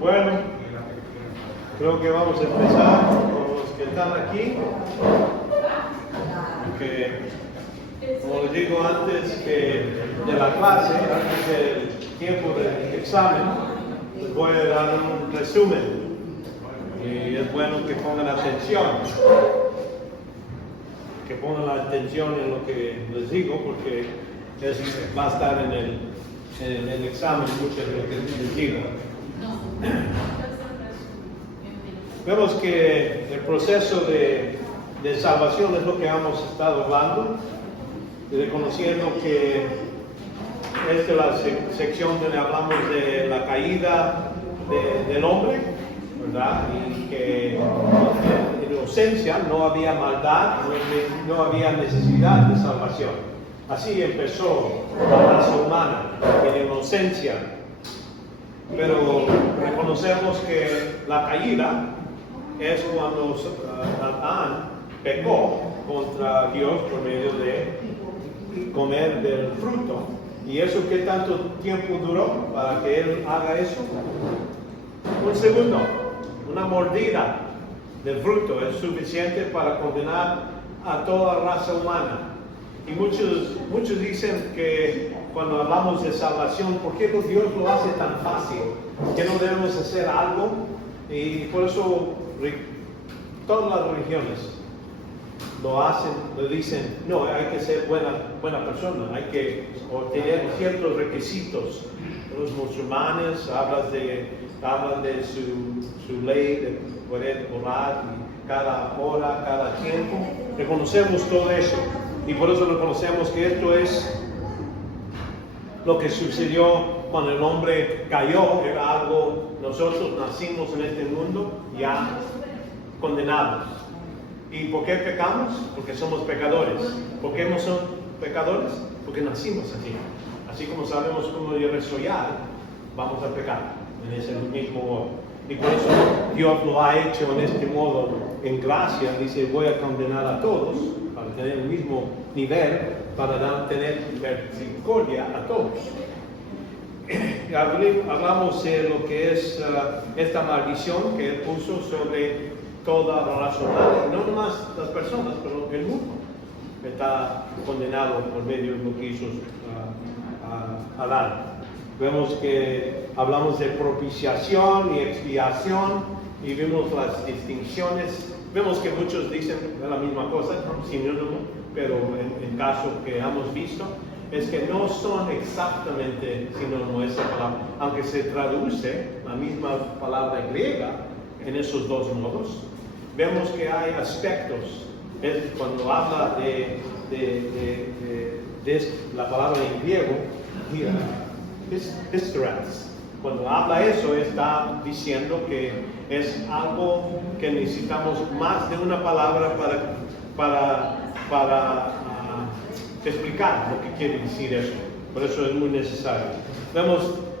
Bueno, creo que vamos a empezar con los que están aquí. Porque, como les digo antes de la clase, antes del tiempo del examen, les voy a dar un resumen. Y es bueno que pongan atención. Que pongan la atención en lo que les digo, porque va a estar en el examen mucho de lo que les digo. Vemos que el proceso de salvación es lo que hemos estado hablando, y reconociendo que esta es la sección donde hablamos de la caída del hombre, ¿verdad? Y que en inocencia no había maldad, no había necesidad de salvación. Así empezó la raza humana, en inocencia. Pero reconocemos que la caída es cuando Adán pecó contra Dios por medio de comer del fruto. ¿Y eso qué tanto tiempo duró para que él haga eso? Un segundo, una mordida del fruto es suficiente para condenar a toda la raza humana. Y muchos dicen que cuando hablamos de salvación, ¿por qué Dios lo hace tan fácil? ¿Que no debemos hacer algo? Y por eso todas las religiones lo hacen, le dicen, no, hay que ser buena persona, hay que tener ciertos requisitos. Los musulmanes hablan de su ley de poder orar cada hora, cada tiempo. Reconocemos todo eso y por eso reconocemos que esto es lo que sucedió cuando el hombre cayó. Era algo, nosotros nacimos en este mundo ya condenados. ¿Y por qué pecamos? Porque somos pecadores. ¿Por qué no son pecadores? Porque nacimos aquí. Así como sabemos cómo resollar, vamos a pecar en ese mismo modo. Y por eso Dios lo ha hecho en este modo, en gracia. Dice, voy a condenar a todos para tener el mismo nivel, para tener misericordia a todos. Hablamos de lo que es esta maldición que Él puso sobre toda la raza humana, no nomás las personas, pero el mundo está condenado por medio de lo que hizo Adán. Vemos que hablamos de propiciación y expiación y vemos las distinciones. Vemos que muchos dicen la misma cosa, sinónimo, pero en caso que hemos visto, es que no son exactamente sinónimo esa palabra, aunque se traduce la misma palabra griega en esos dos modos. Vemos que hay aspectos, cuando habla de la palabra en griego, histeras. Cuando habla eso, está diciendo que es algo que necesitamos más de una palabra para explicar lo que quiere decir eso. Por eso es muy necesario.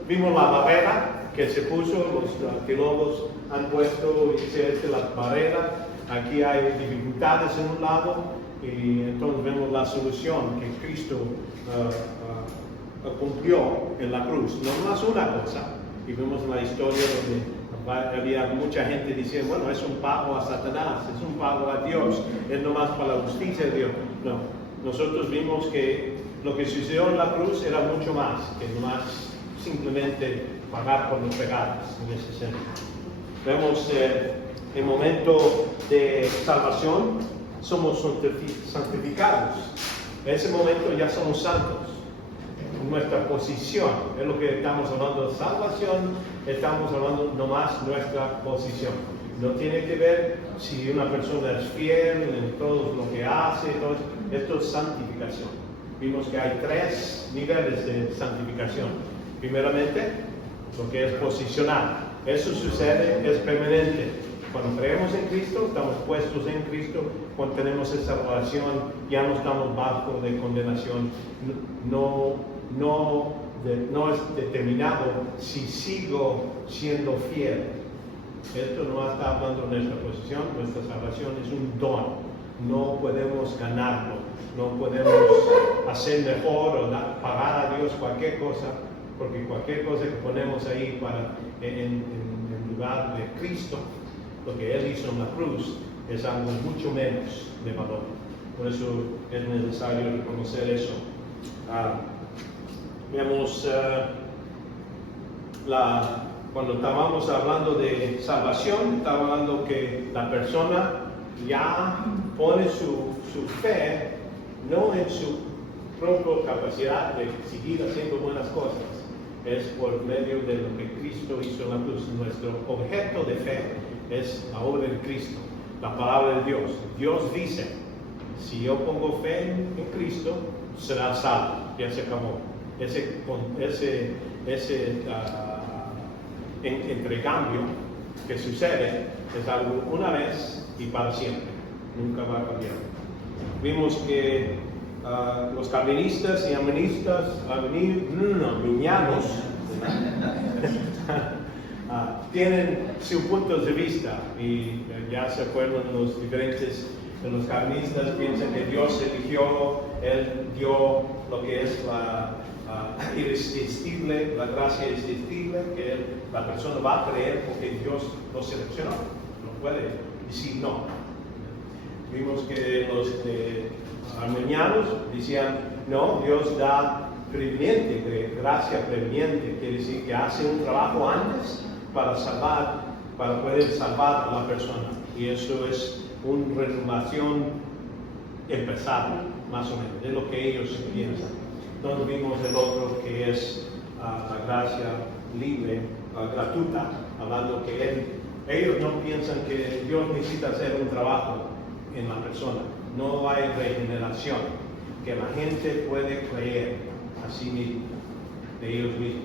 Vimos la barrera que se puso, los teólogos han puesto, dice la barrera. Aquí hay dificultades en un lado y entonces vemos la solución que Cristo cumplió en la cruz. No más una cosa. Y vemos la historia donde había mucha gente diciendo, bueno, es un pago a Satanás, es un pago a Dios, es nomás para la justicia de Dios. No, nosotros vimos que lo que sucedió en la cruz era mucho más que nomás simplemente pagar por los pecados en ese sentido. Vemos el momento de salvación, somos santificados. En ese momento ya somos santos. Nuestra posición, es lo que estamos hablando de salvación, estamos hablando nomás nuestra posición. No tiene que ver si una persona es fiel en todo lo que hace, esto es santificación. Vimos que hay 3 niveles de santificación. Primeramente, lo que es posicional. Eso sucede, es permanente. Cuando creemos en Cristo, estamos puestos en Cristo. Cuando tenemos esa relación, ya no estamos bajo de condenación. No es determinado si sigo siendo fiel. Esto no está hablando de nuestra posición. Nuestra salvación es un don. No podemos ganarlo. No podemos hacer mejor o pagar a Dios cualquier cosa porque cualquier cosa que ponemos ahí en lugar de Cristo, lo que Él hizo en la cruz, es algo mucho menos de valor. Por eso es necesario reconocer eso. Vemos cuando estábamos hablando de salvación, estaba hablando que la persona ya pone su fe no en su propia capacidad de seguir haciendo buenas cosas, es por medio de lo que Cristo hizo en la cruz. Nuestro objeto de fe es la obra de Cristo, la palabra de Dios. Dios dice, si yo pongo fe en Cristo, será salvo. Ya se acabó. Ese intercambio que sucede es algo una vez y para siempre, nunca va a cambiar. Vimos que los calvinistas y arminianos tienen sus puntos de vista, y ya se acuerdan los diferentes. Los calvinistas piensan que Dios eligió, Él dio lo que es la irresistible, la gracia irresistible, que la persona va a creer porque Dios lo seleccionó. No puede decir no. Vimos que los arminianos decían, no, Dios da preveniente, gracia preveniente, quiere decir que hace un trabajo antes para poder salvar a la persona. Y eso es una renovación empezada, más o menos, de lo que ellos piensan. Entonces vimos el otro que es la gracia libre, gratuita, hablando que ellos no piensan que Dios necesita hacer un trabajo en la persona. No hay regeneración, que la gente puede creer a sí misma, de ellos mismos.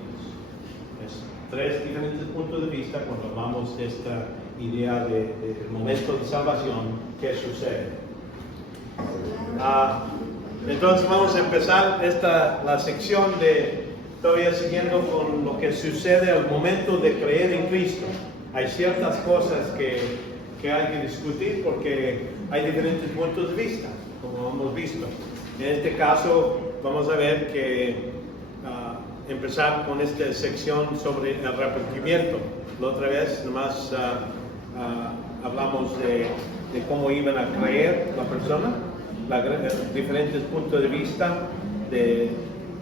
Es tres diferentes puntos de vista cuando hablamos de esta idea del momento de salvación que sucede. Entonces vamos a empezar la sección todavía siguiendo con lo que sucede al momento de creer en Cristo. Hay ciertas cosas que hay que discutir porque hay diferentes puntos de vista, como hemos visto. En este caso vamos a ver que empezar con esta sección sobre el arrepentimiento. La otra vez nomás hablamos de cómo iban a creer la persona, diferentes puntos de vista, de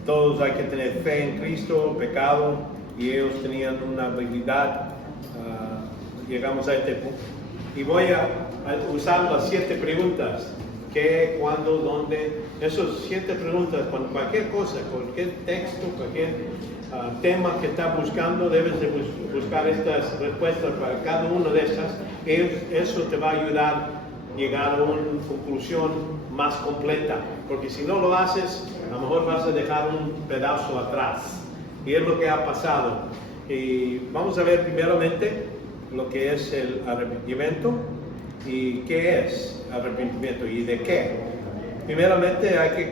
todos hay que tener fe en Cristo, pecado, y ellos tenían una habilidad. Llegamos a este punto. Y voy a usar las 7 preguntas. ¿Qué, cuándo, dónde? Esas 7 preguntas, cuando cualquier cosa, cualquier texto, cualquier tema que estás buscando, debes de buscar estas respuestas para cada una de esas. Eso te va a ayudar a llegar a una conclusión más completa, porque si no lo haces, a lo mejor vas a dejar un pedazo atrás. Y es lo que ha pasado. Y vamos a ver primeramente lo que es el arrepentimiento y qué es arrepentimiento y de qué. Primeramente hay que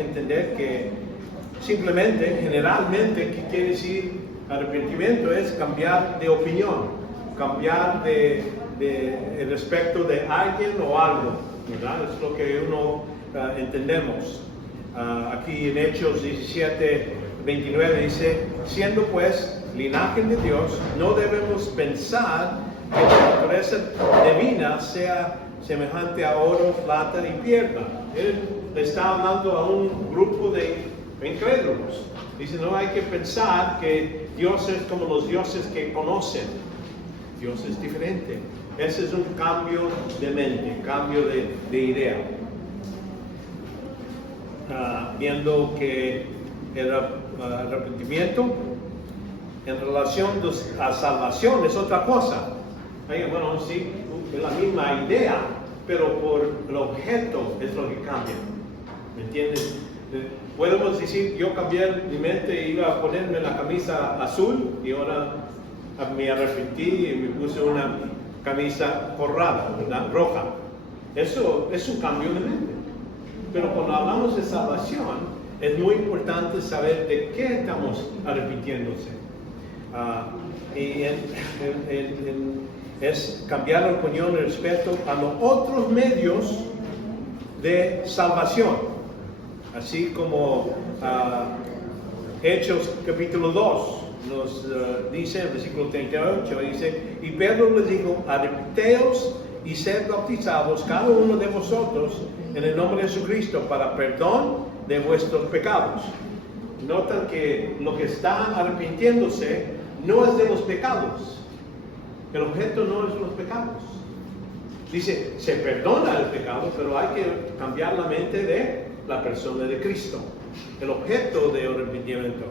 entender que simplemente, generalmente, ¿qué quiere decir arrepentimiento? Es cambiar de opinión, cambiar de respecto de alguien o algo, ¿verdad? Es lo que entendemos. Aquí en Hechos 17:29 dice, siendo pues linaje de Dios, no debemos pensar que la naturaleza divina sea semejante a oro, plata y piedra. Él le está hablando a un grupo de incrédulos. Dice, no hay que pensar que Dios es como los dioses que conocen. Dios es diferente. Ese es un cambio de mente, cambio de idea. Viendo que el arrepentimiento en relación a salvación es otra cosa. Bueno, sí, es la misma idea, pero por el objeto es lo que cambia. ¿Me entiendes? Podemos decir, yo cambié mi mente e iba a ponerme la camisa azul y ahora me arrepentí y me puse una camisa forrada, ¿verdad? Roja. Eso es un cambio de mente. Pero cuando hablamos de salvación, es muy importante saber de qué estamos arrepintiéndose. Es cambiar la opinión respecto a los otros medios de salvación, así como Hechos capítulo 2 nos dice, en versículo 38, dice, y Pedro les dijo, arrepinteos y sed bautizados cada uno de vosotros en el nombre de Jesucristo para perdón de vuestros pecados. Notan que lo que está arrepintiéndose no es de los pecados. El objeto no es los pecados. Dice, se perdona el pecado, pero hay que cambiar la mente de la persona de Cristo. El objeto de arrepentimiento.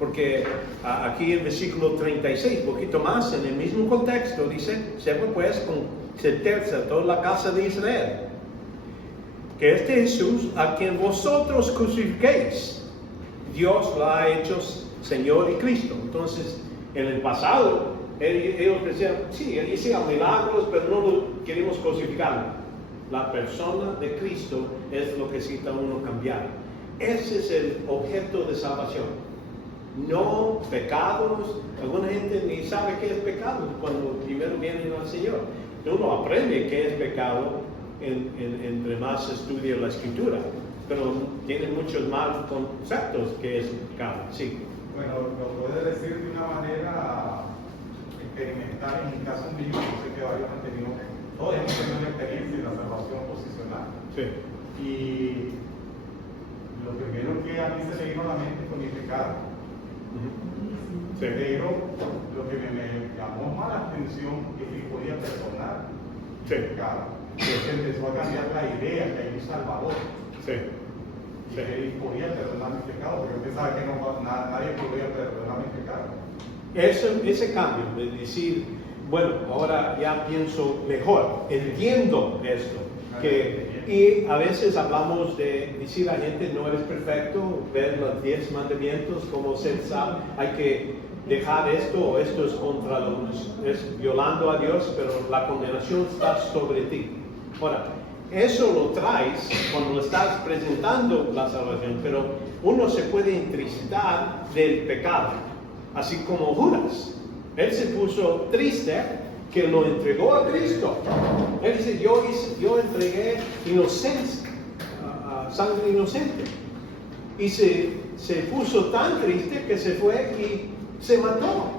Porque aquí en versículo 36, un poquito más, en el mismo contexto, dice, sepa pues con certeza toda la casa de Israel, que este Jesús, a quien vosotros crucifiquéis, Dios lo ha hecho Señor y Cristo. Entonces, en el pasado, ellos decían, sí, él hacía milagros, pero no lo queremos crucificarlo. La persona de Cristo es lo que necesita uno cambiar. Ese es el objeto de salvación. No pecados. Alguna gente ni sabe qué es pecado cuando primero vienen al Señor. Uno aprende qué es pecado entre más estudia la Escritura, pero tiene muchos más conceptos que es pecado. Sí. Bueno, lo puede decir de una manera experimental. En mi caso mío, yo sé que varios han tenido, todos hemos tenido una experiencia en la salvación posicional. Sí. Y lo primero que a mí se me vino a la mente fue mi pecado. Sí. Pero lo que me llamó más la atención es que podía perdonar Sí. el pecado. Entonces empezó a cambiar la idea que hay un Salvador. Sí. Y que él podía perdonar mi pecado, porque yo pensaba que nadie podía perdonar mi pecado. Ese cambio de decir, bueno, ahora ya pienso mejor, entiendo esto. Y a veces hablamos de decir a la gente, no eres perfecto, ver los 10 mandamientos, como se sabe, hay que dejar esto, o esto es contra es violando a Dios, pero la condenación está sobre ti. Ahora, eso lo traes cuando lo estás presentando la salvación, pero uno se puede entristecer del pecado, así como Judas. Él se puso triste que lo entregó a Cristo. Él dice, yo entregué inocencia, sangre inocente. Y se puso tan triste que se fue y se mató.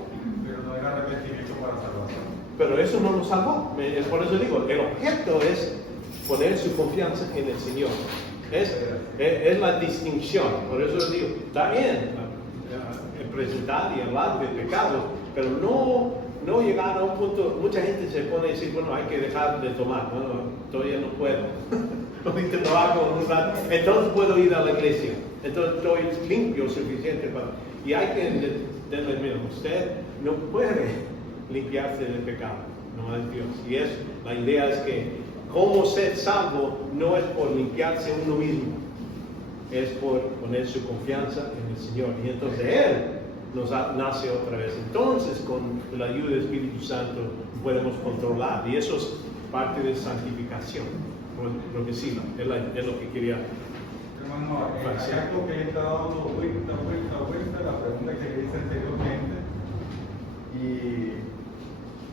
Pero no era arrepentimiento para salvación. Pero eso no lo salvó. Por eso digo, el objeto es poner su confianza en el Señor. Es la distinción. Por eso digo, está bien presentar y hablar de pecados, pero no llegar a un punto. Mucha gente se pone a decir, bueno, hay que dejar de tomar. Bueno, todavía no puedo. Ahorita no hago un rato. Entonces puedo ir a la iglesia. Entonces estoy limpio suficiente para. Y hay que decirle, mira, usted no puede limpiarse del pecado, no es Dios. Y la idea es que como ser salvo no es por limpiarse uno mismo, es por poner su confianza en el Señor. Y entonces Él nos nace otra vez. Entonces, con la ayuda del Espíritu Santo, podemos controlar. Y eso es parte de santificación. Lo que sí, es lo que quería. Hermano, hay algo que he estado dando vuelta, la pregunta que le hice anteriormente. Y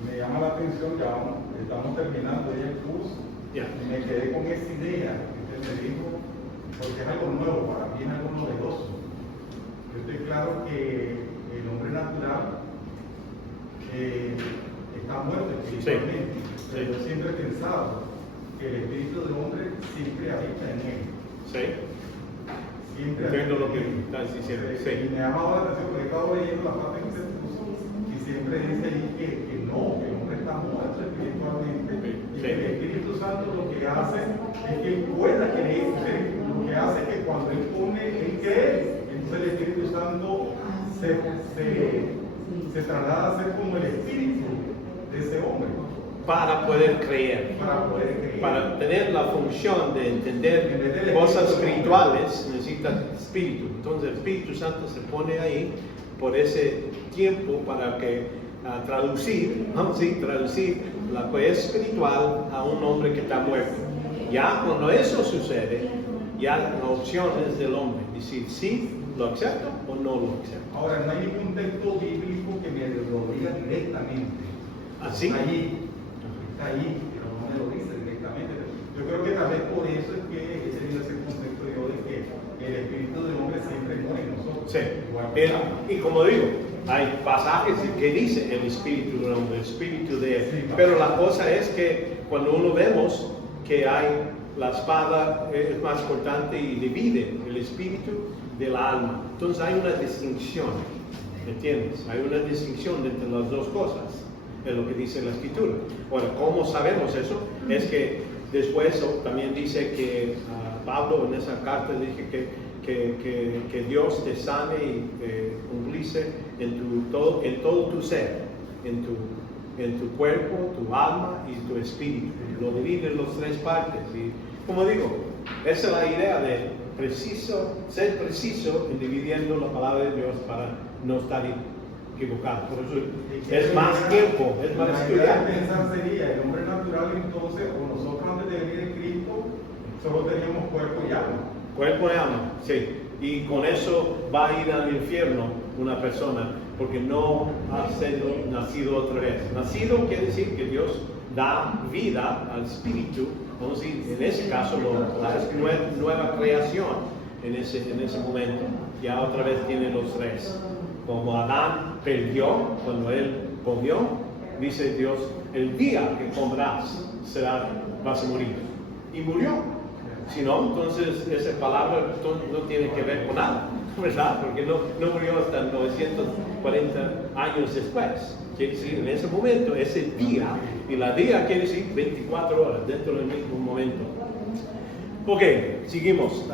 me llama la atención, ya estamos terminando ya el curso. Yeah. Y me quedé con esa idea que usted me dijo, porque es algo nuevo, para mí es algo novedoso. Yo estoy claro que el hombre natural está muerto espiritualmente. Sí. Pero yo siempre he pensado que el espíritu del hombre siempre habita en él. Sí. Siempre Entiendo habita lo que en él. estás diciendo. Y Sí. me ha llamado la atención porque he estado leyendo la parte que usted puso y siempre dice ahí que no, que el hombre está muerto espiritualmente. Y que el Espíritu Santo lo que hace es que él pueda creer. Lo que hace es que cuando él cree, entonces el Espíritu Santo se traslada a ser como el espíritu de ese hombre. Para poder creer. Para tener la función de entender cosas espirituales, necesita espíritu. Entonces el Espíritu Santo se pone ahí por ese tiempo para que traducir la cosa espiritual a un hombre que está muerto. Ya cuando eso sucede, ya la opción es del hombre, decir sí, lo acepto o no lo acepto. Ahora, no hay ningún texto bíblico que me lo diga directamente. ¿Así? Está ahí, pero no me lo dice directamente. Yo creo que tal vez por eso es que he tenido ese concepto yo de que el espíritu del hombre siempre muere en nosotros. Sí. igual que el alma. Y como digo, hay pasajes que dice el espíritu del hombre, el espíritu de él. Sí, Pero la cosa es que cuando uno vemos que hay la espada es más cortante y divide el espíritu del alma. Entonces hay una distinción, ¿entiendes? Hay una distinción entre las dos cosas, es lo que dice la escritura. Ahora, ¿cómo sabemos eso? Es que después también dice que Pablo en esa carta dice que Dios te sane y te cumplice en todo tu ser, en tu cuerpo, tu alma y tu espíritu. Lo divide en las tres partes. Y como digo, esa es la idea de ser preciso en dividiendo la palabra de Dios para no estar equivocado. Por eso es más tiempo, es más La idea estudiar. de pensar sería, el hombre natural entonces, o nosotros antes de venir en Cristo, solo teníamos cuerpo y alma. Cuerpo y alma, sí. Y con eso va a ir al infierno una persona, porque no ha sido nacido otra vez. Nacido quiere decir que Dios da vida al espíritu, vamos a decir, en ese caso la nueva creación en ese momento. Ya otra vez tiene los tres. Como Adán perdió cuando él comió, dice Dios, el día que comerás vas a morir. Y murió. Si no, entonces esa palabra no tiene que ver con nada, ¿verdad? Porque no murió hasta 940 años después. Quiere decir, en ese momento, ese día, y la día quiere decir 24 horas dentro del mismo momento. Ok, seguimos.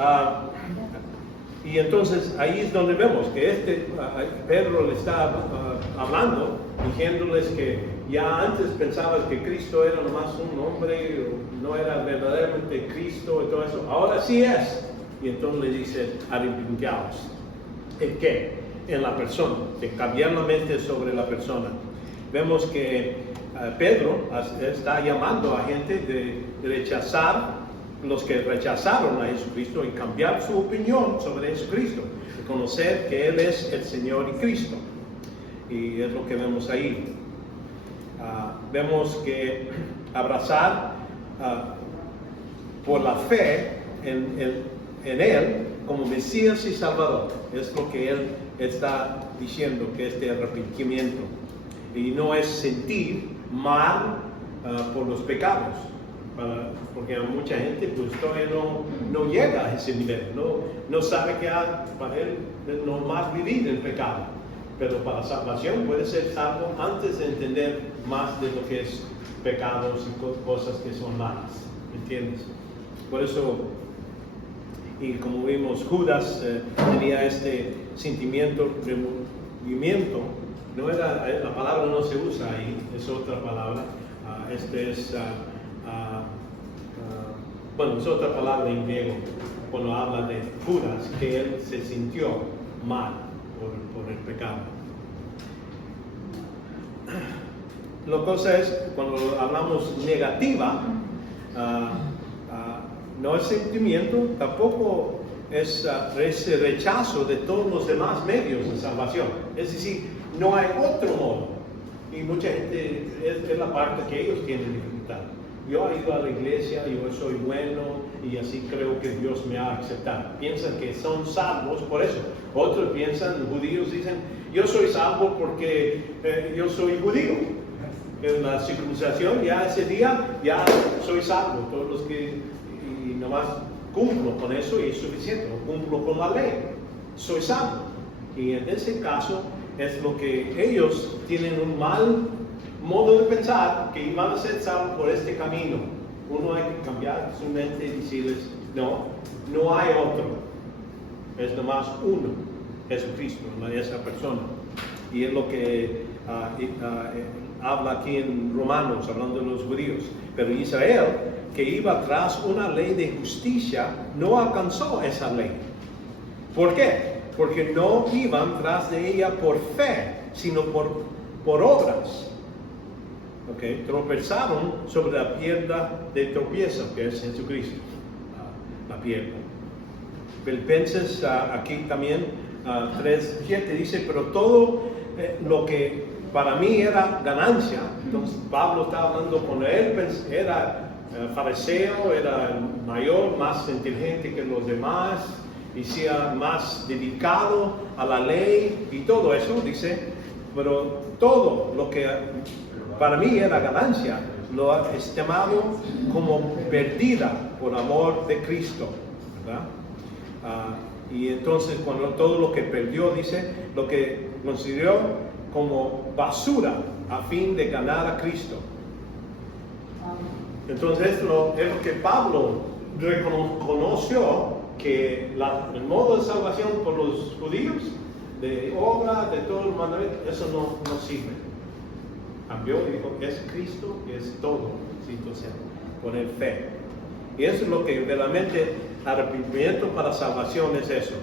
Y entonces ahí es donde vemos que Pedro le está hablando, diciéndoles que ya antes pensabas que Cristo era nomás un hombre, no era verdaderamente Cristo y todo eso. Ahora sí es. Y entonces le dice, arrepentiaos. ¿En qué? En la persona, de cambiar la mente sobre la persona. Vemos que Pedro está llamando a gente de rechazar los que rechazaron a Jesucristo y cambiar su opinión sobre Jesucristo, reconocer que Él es el Señor y Cristo. Y es lo que vemos ahí. Vemos que abrazar por la fe en Él como Mesías y Salvador es lo que Él está diciendo, que es de arrepentimiento. Y no es sentir mal por los pecados. Porque mucha gente pues todavía no llega a ese nivel, no sabe que para él es normal vivir el pecado, pero para salvación puede ser salvo antes de entender más de lo que es pecados y cosas que son malas, ¿entiendes? Por eso, y como vimos, Judas tenía este sentimiento de movimiento, la palabra no se usa ahí, es otra palabra, es otra palabra en griego cuando habla de Judas, que él se sintió mal por el pecado. La cosa es, cuando hablamos negativa, no es sentimiento, tampoco es ese rechazo de todos los demás medios de salvación. Es decir, no hay otro modo. Y mucha gente, es la parte que ellos tienen dificultad. Yo he ido a la iglesia, yo soy bueno y así creo que Dios me ha aceptado. Piensan que son salvos por eso. Otros piensan, judíos dicen, yo soy salvo porque yo soy judío. En la circuncisión ya ese día ya soy salvo. Todos los que y nomás cumplo con eso y es suficiente. O cumplo con la ley. Soy salvo. Y en ese caso es lo que ellos tienen un mal modo de pensar que iban a ser salvos por este camino. Uno hay que cambiar su mente y decirles, no hay otro. Es nomás uno, Jesucristo, esa persona. Y es lo que habla aquí en Romanos, hablando de los judíos. Pero Israel, que iba tras una ley de justicia, no alcanzó esa ley. ¿Por qué? Porque no iban tras de ella por fe, sino por obras. Tropezaron sobre la piedra de tropiezo, que es Jesucristo, la piedra. Filipenses aquí también 3:7 dice, pero todo lo que para mí era ganancia, entonces Pablo está hablando con él, era fariseo, era mayor, más inteligente que los demás, y sea más dedicado a la ley y todo eso, dice, pero todo lo que para mí era ganancia, lo ha estimado como perdida por amor de Cristo, ¿verdad? Y entonces cuando todo lo que perdió, dice, lo que consideró como basura a fin de ganar a Cristo. Entonces es lo que Pablo reconoció, que el modo de salvación por los judíos, de obra, de todo el mandamiento, eso no sirve. Cambió y dijo, es Cristo, es todo, situación, poner fe. Y eso es lo que realmente arrepentimiento para salvación es eso.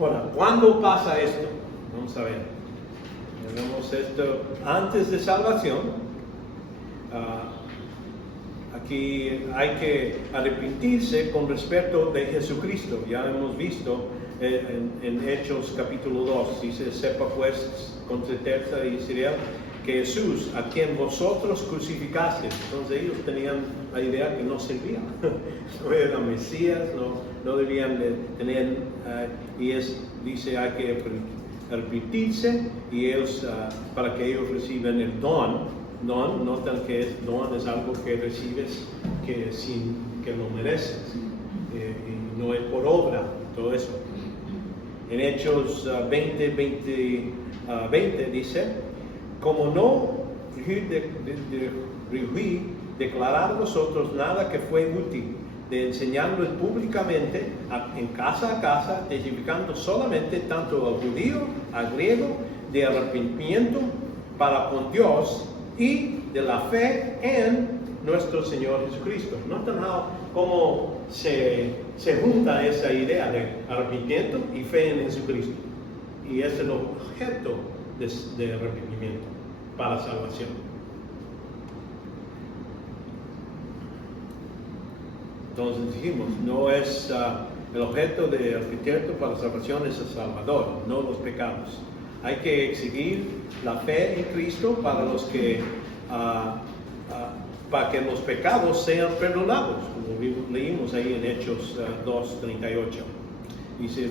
Ahora, ¿cuándo pasa esto? Vamos a ver. Tenemos esto antes de salvación. Aquí hay que arrepentirse con respecto de Jesucristo. Ya hemos visto en Hechos capítulo 2. Dice, sepa pues con certeza y seriedad que Jesús, a quien vosotros crucificasteis. Entonces ellos tenían la idea que no servía. No era Mesías, no debían de tener, dice, hay que arrepentirse y ellos, para que ellos reciban el don. Notan que don es algo que recibes sin que lo mereces, y no es por obra, todo eso. En Hechos 20 dice, como no declarar vosotros nada que fue útil, de enseñarlos públicamente en casa a casa, testificando solamente tanto al judío, al griego, de arrepentimiento para con Dios y de la fe en nuestro Señor Jesucristo. ¿Notan cómo se junta esa idea de arrepentimiento y fe en Jesucristo? Y es el objeto de arrepentimiento para salvación. Entonces dijimos, no es el objeto de arrepentimiento para salvación es el Salvador, no los pecados. Hay que exigir la fe en Cristo para los que para que los pecados sean perdonados, como leímos ahí en Hechos 2:38. Dice,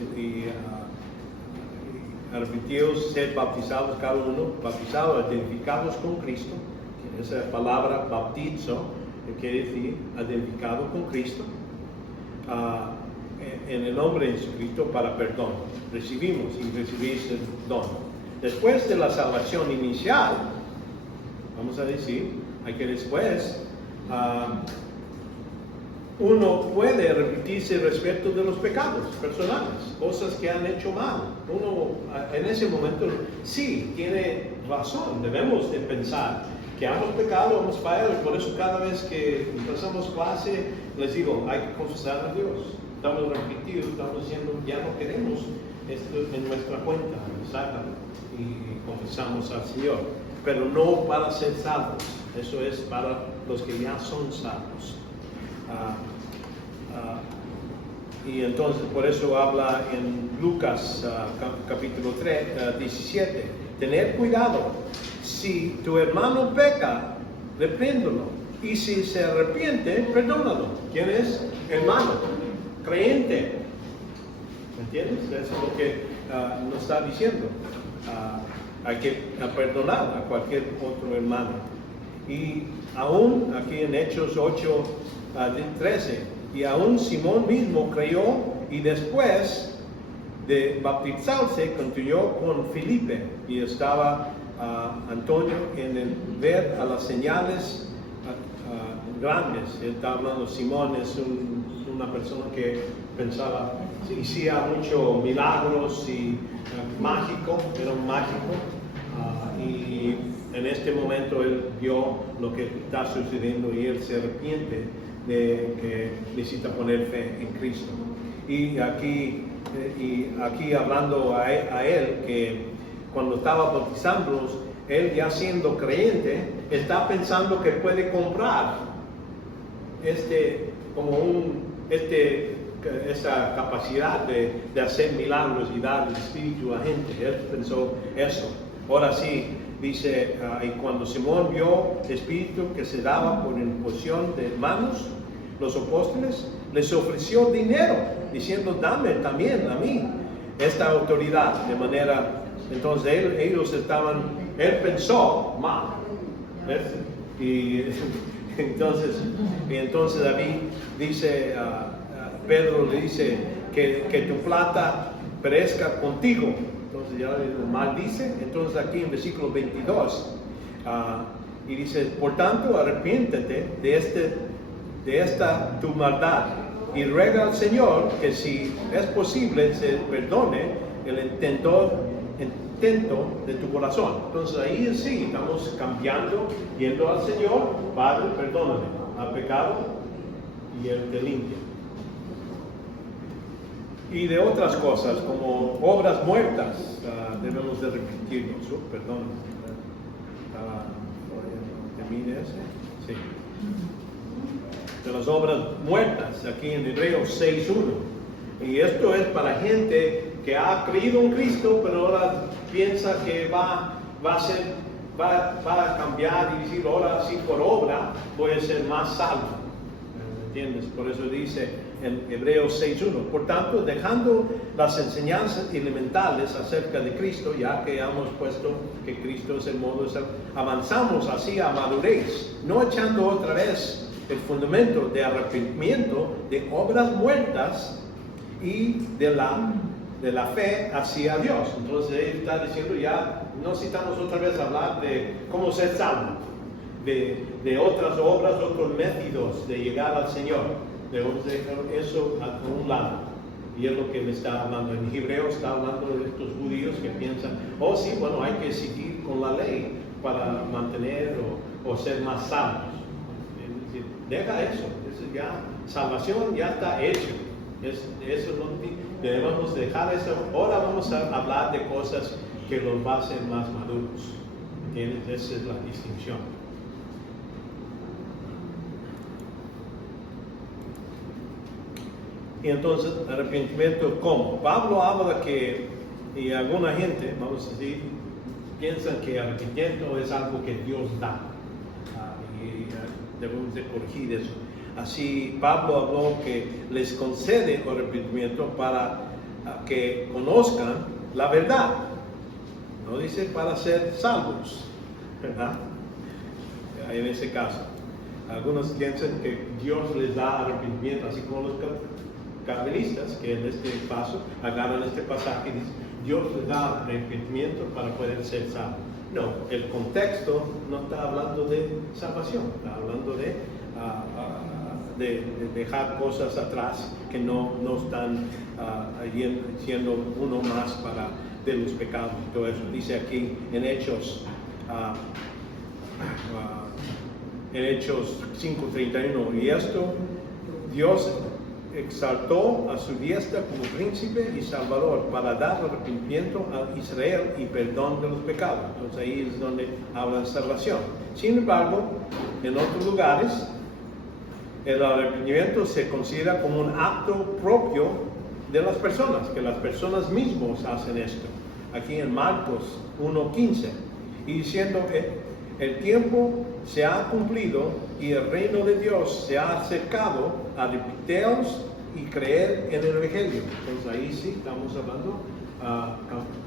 arrepentidos, sed bautizados cada uno, bautizados, identificados con Cristo. Esa palabra bautizo quiere decir identificado con Cristo, en el nombre de Jesucristo para perdón. Recibimos y recibís el don. Después de la salvación inicial, vamos a decir, hay que después uno puede arrepentirse respecto de los pecados personales, cosas que han hecho mal. Uno en ese momento sí tiene razón, debemos de pensar que hemos pecado, hemos fallado, y por eso cada vez que empezamos clase les digo, hay que confesar a Dios. Estamos arrepentidos, estamos diciendo, ya no queremos esto en nuestra cuenta, sácalo y confesamos al Señor. Pero no para ser salvos, eso es para los que ya son salvos. Y entonces por eso habla en Lucas capítulo 17, tener cuidado, si tu hermano peca, repréndelo, y si se arrepiente, perdónalo. ¿Quién es? Hermano, creyente. ¿Me entiendes? Eso es lo que nos está diciendo. Hay que perdonar a cualquier otro hermano. Y aún aquí en Hechos 8:13, y aún Simón mismo creyó y después de bautizarse continuó con Felipe, y estaba Antonio en el ver a las señales grandes. Él está hablando, Simón es una persona que pensaba, hacía muchos milagros y mágico, era un mágico, y en este momento él vio lo que está sucediendo y él se arrepiente de que necesita poner fe en Cristo. Y aquí hablando a él, que cuando estaba bautizándolos, él ya siendo creyente, está pensando que puede comprar esa capacidad de hacer milagros y dar el Espíritu a gente. Él pensó eso. Ahora sí, dice, y cuando Simón vio el Espíritu que se daba por imposición de manos, los apóstoles, les ofreció dinero, diciendo, dame también a mí esta autoridad, de manera, entonces él pensó mal, ¿ves? Y entonces David dice, Pedro le dice, que tu plata perezca contigo. Entonces ya lo maldice. Entonces aquí en versículo 22, y dice, por tanto, arrepiéntete de esta tu maldad y ruega al Señor que si es posible se perdone el intento de tu corazón. Entonces ahí sí estamos cambiando, yendo al Señor, Padre, perdóname al pecado y Él te limpia. Y de otras cosas como obras muertas, debemos de repetirnos. Perdón, ¿termine ese? Sí. De las obras muertas, aquí en Hebreos 6:1. Y esto es para gente que ha creído en Cristo, pero ahora piensa que va a cambiar y decir, ahora sí por obra voy a ser más salvo. ¿Entiendes? Por eso dice en Hebreos 6:1, por tanto, dejando las enseñanzas elementales acerca de Cristo, ya que hemos puesto que Cristo es el modo de ser, avanzamos así a madurez, no echando otra vez el fundamento de arrepentimiento de obras muertas y de la fe hacia Dios. Entonces él está diciendo, ya no necesitamos otra vez hablar de cómo ser salvo, de otras obras, otros métodos de llegar al Señor. Debemos dejar eso a un lado. Y es lo que me está hablando. En Hebreo está hablando de estos judíos que piensan, oh sí, bueno, hay que seguir con la ley para mantener o ser más salvos. Es decir, deja eso. Ya, salvación ya está hecho. Eso no, debemos dejar eso. Ahora vamos a hablar de cosas que los va a hacer más maduros. ¿Entiendes? Esa es la distinción. Y entonces, arrepentimiento, ¿cómo? Pablo habla que, y alguna gente, vamos a decir, piensan que arrepentimiento es algo que Dios da. Y debemos de corregir eso. Así, Pablo habló que les concede arrepentimiento para que conozcan la verdad. No dice para ser salvos, ¿verdad? En ese caso. Algunos piensan que Dios les da arrepentimiento, así como los calvinistas, que en este paso agarran este pasaje y dicen, Dios les da arrepentimiento para poder ser salvos. No, el contexto no está hablando de salvación, está hablando de dejar cosas atrás que no están siendo uno más de los pecados y todo eso. Dice aquí en Hechos 5:31, y esto Dios exaltó a su diestra como príncipe y salvador para dar arrepentimiento a Israel y perdón de los pecados. Entonces ahí es donde habla de salvación. Sin embargo, en otros lugares el arrepentimiento se considera como un acto propio de las personas, que las personas mismos hacen esto. Aquí en Marcos 1:15, y diciendo, el tiempo se ha cumplido y el reino de Dios se ha acercado, arrepentidos y creer en el Evangelio. Entonces ahí sí estamos hablando,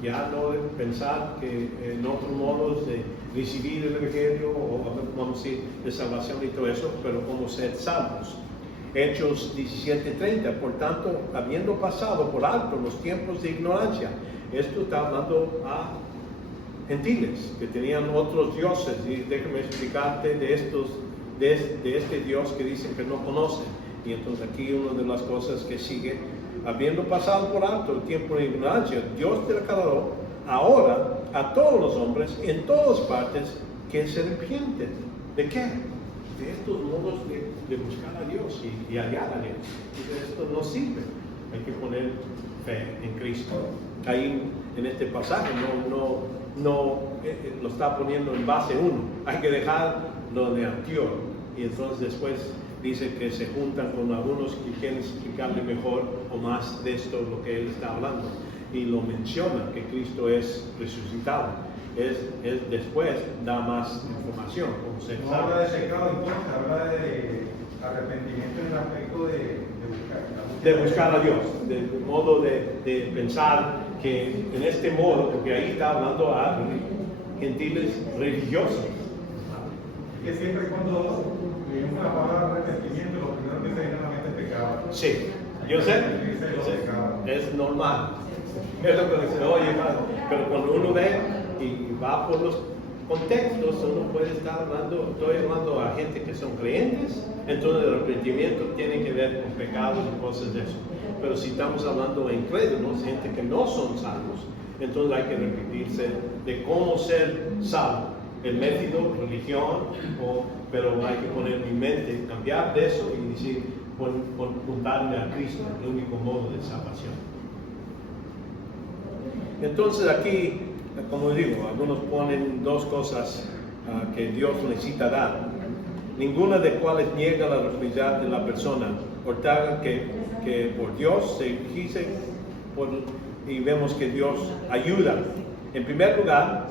ya no de pensar que en otros modos de recibir el Evangelio o vamos a decir de salvación y todo eso, pero como ser salvos. Hechos 17:30, por tanto, habiendo pasado por alto los tiempos de ignorancia, esto está hablando a gentiles que tenían otros dioses, y déjame explicarte de este Dios que dicen que no conocen. Y entonces aquí una de las cosas que sigue, habiendo pasado por alto el tiempo de ignorancia, Dios declaró ahora a todos los hombres en todas partes que se arrepienten. ¿De qué? De estos modos de buscar a Dios y hallar a Dios. Y esto no sirve. Hay que poner fe en Cristo. Ahí en este pasaje no lo está poniendo en base 1. Hay que dejar lo de anterior. Y entonces después dice que se juntan con algunos que quieren explicarle mejor o más de esto lo que él está hablando. Y lo menciona que Cristo es resucitado. Después da más información. No habla de pecado, entonces habla de arrepentimiento en el aspecto de buscar a Dios, del modo de pensar que en este modo, porque ahí está hablando a gentiles religiosos. Que siempre cuando vivimos la palabra arrepentimiento, lo primero que se viene a la mente es pecado. Sí, yo sé, es normal. Es lo que dice, oye, pero cuando uno ve y va por los contextos, uno puede estar hablando, estoy hablando a gente que son creyentes, entonces el arrepentimiento tiene que ver con pecados y cosas de eso. Pero si estamos hablando de incrédulos, gente que no son salvos, entonces hay que repetirse de cómo ser salvo. El método, religión, pero hay que poner en mi mente, cambiar de eso y decir, juntarme a Cristo, el único modo de salvación. Entonces aquí, como digo, algunos ponen dos cosas que Dios necesita dar, ninguna de cuales niega la responsabilidad de la persona, por tal que por Dios se quise y vemos que Dios ayuda. En primer lugar,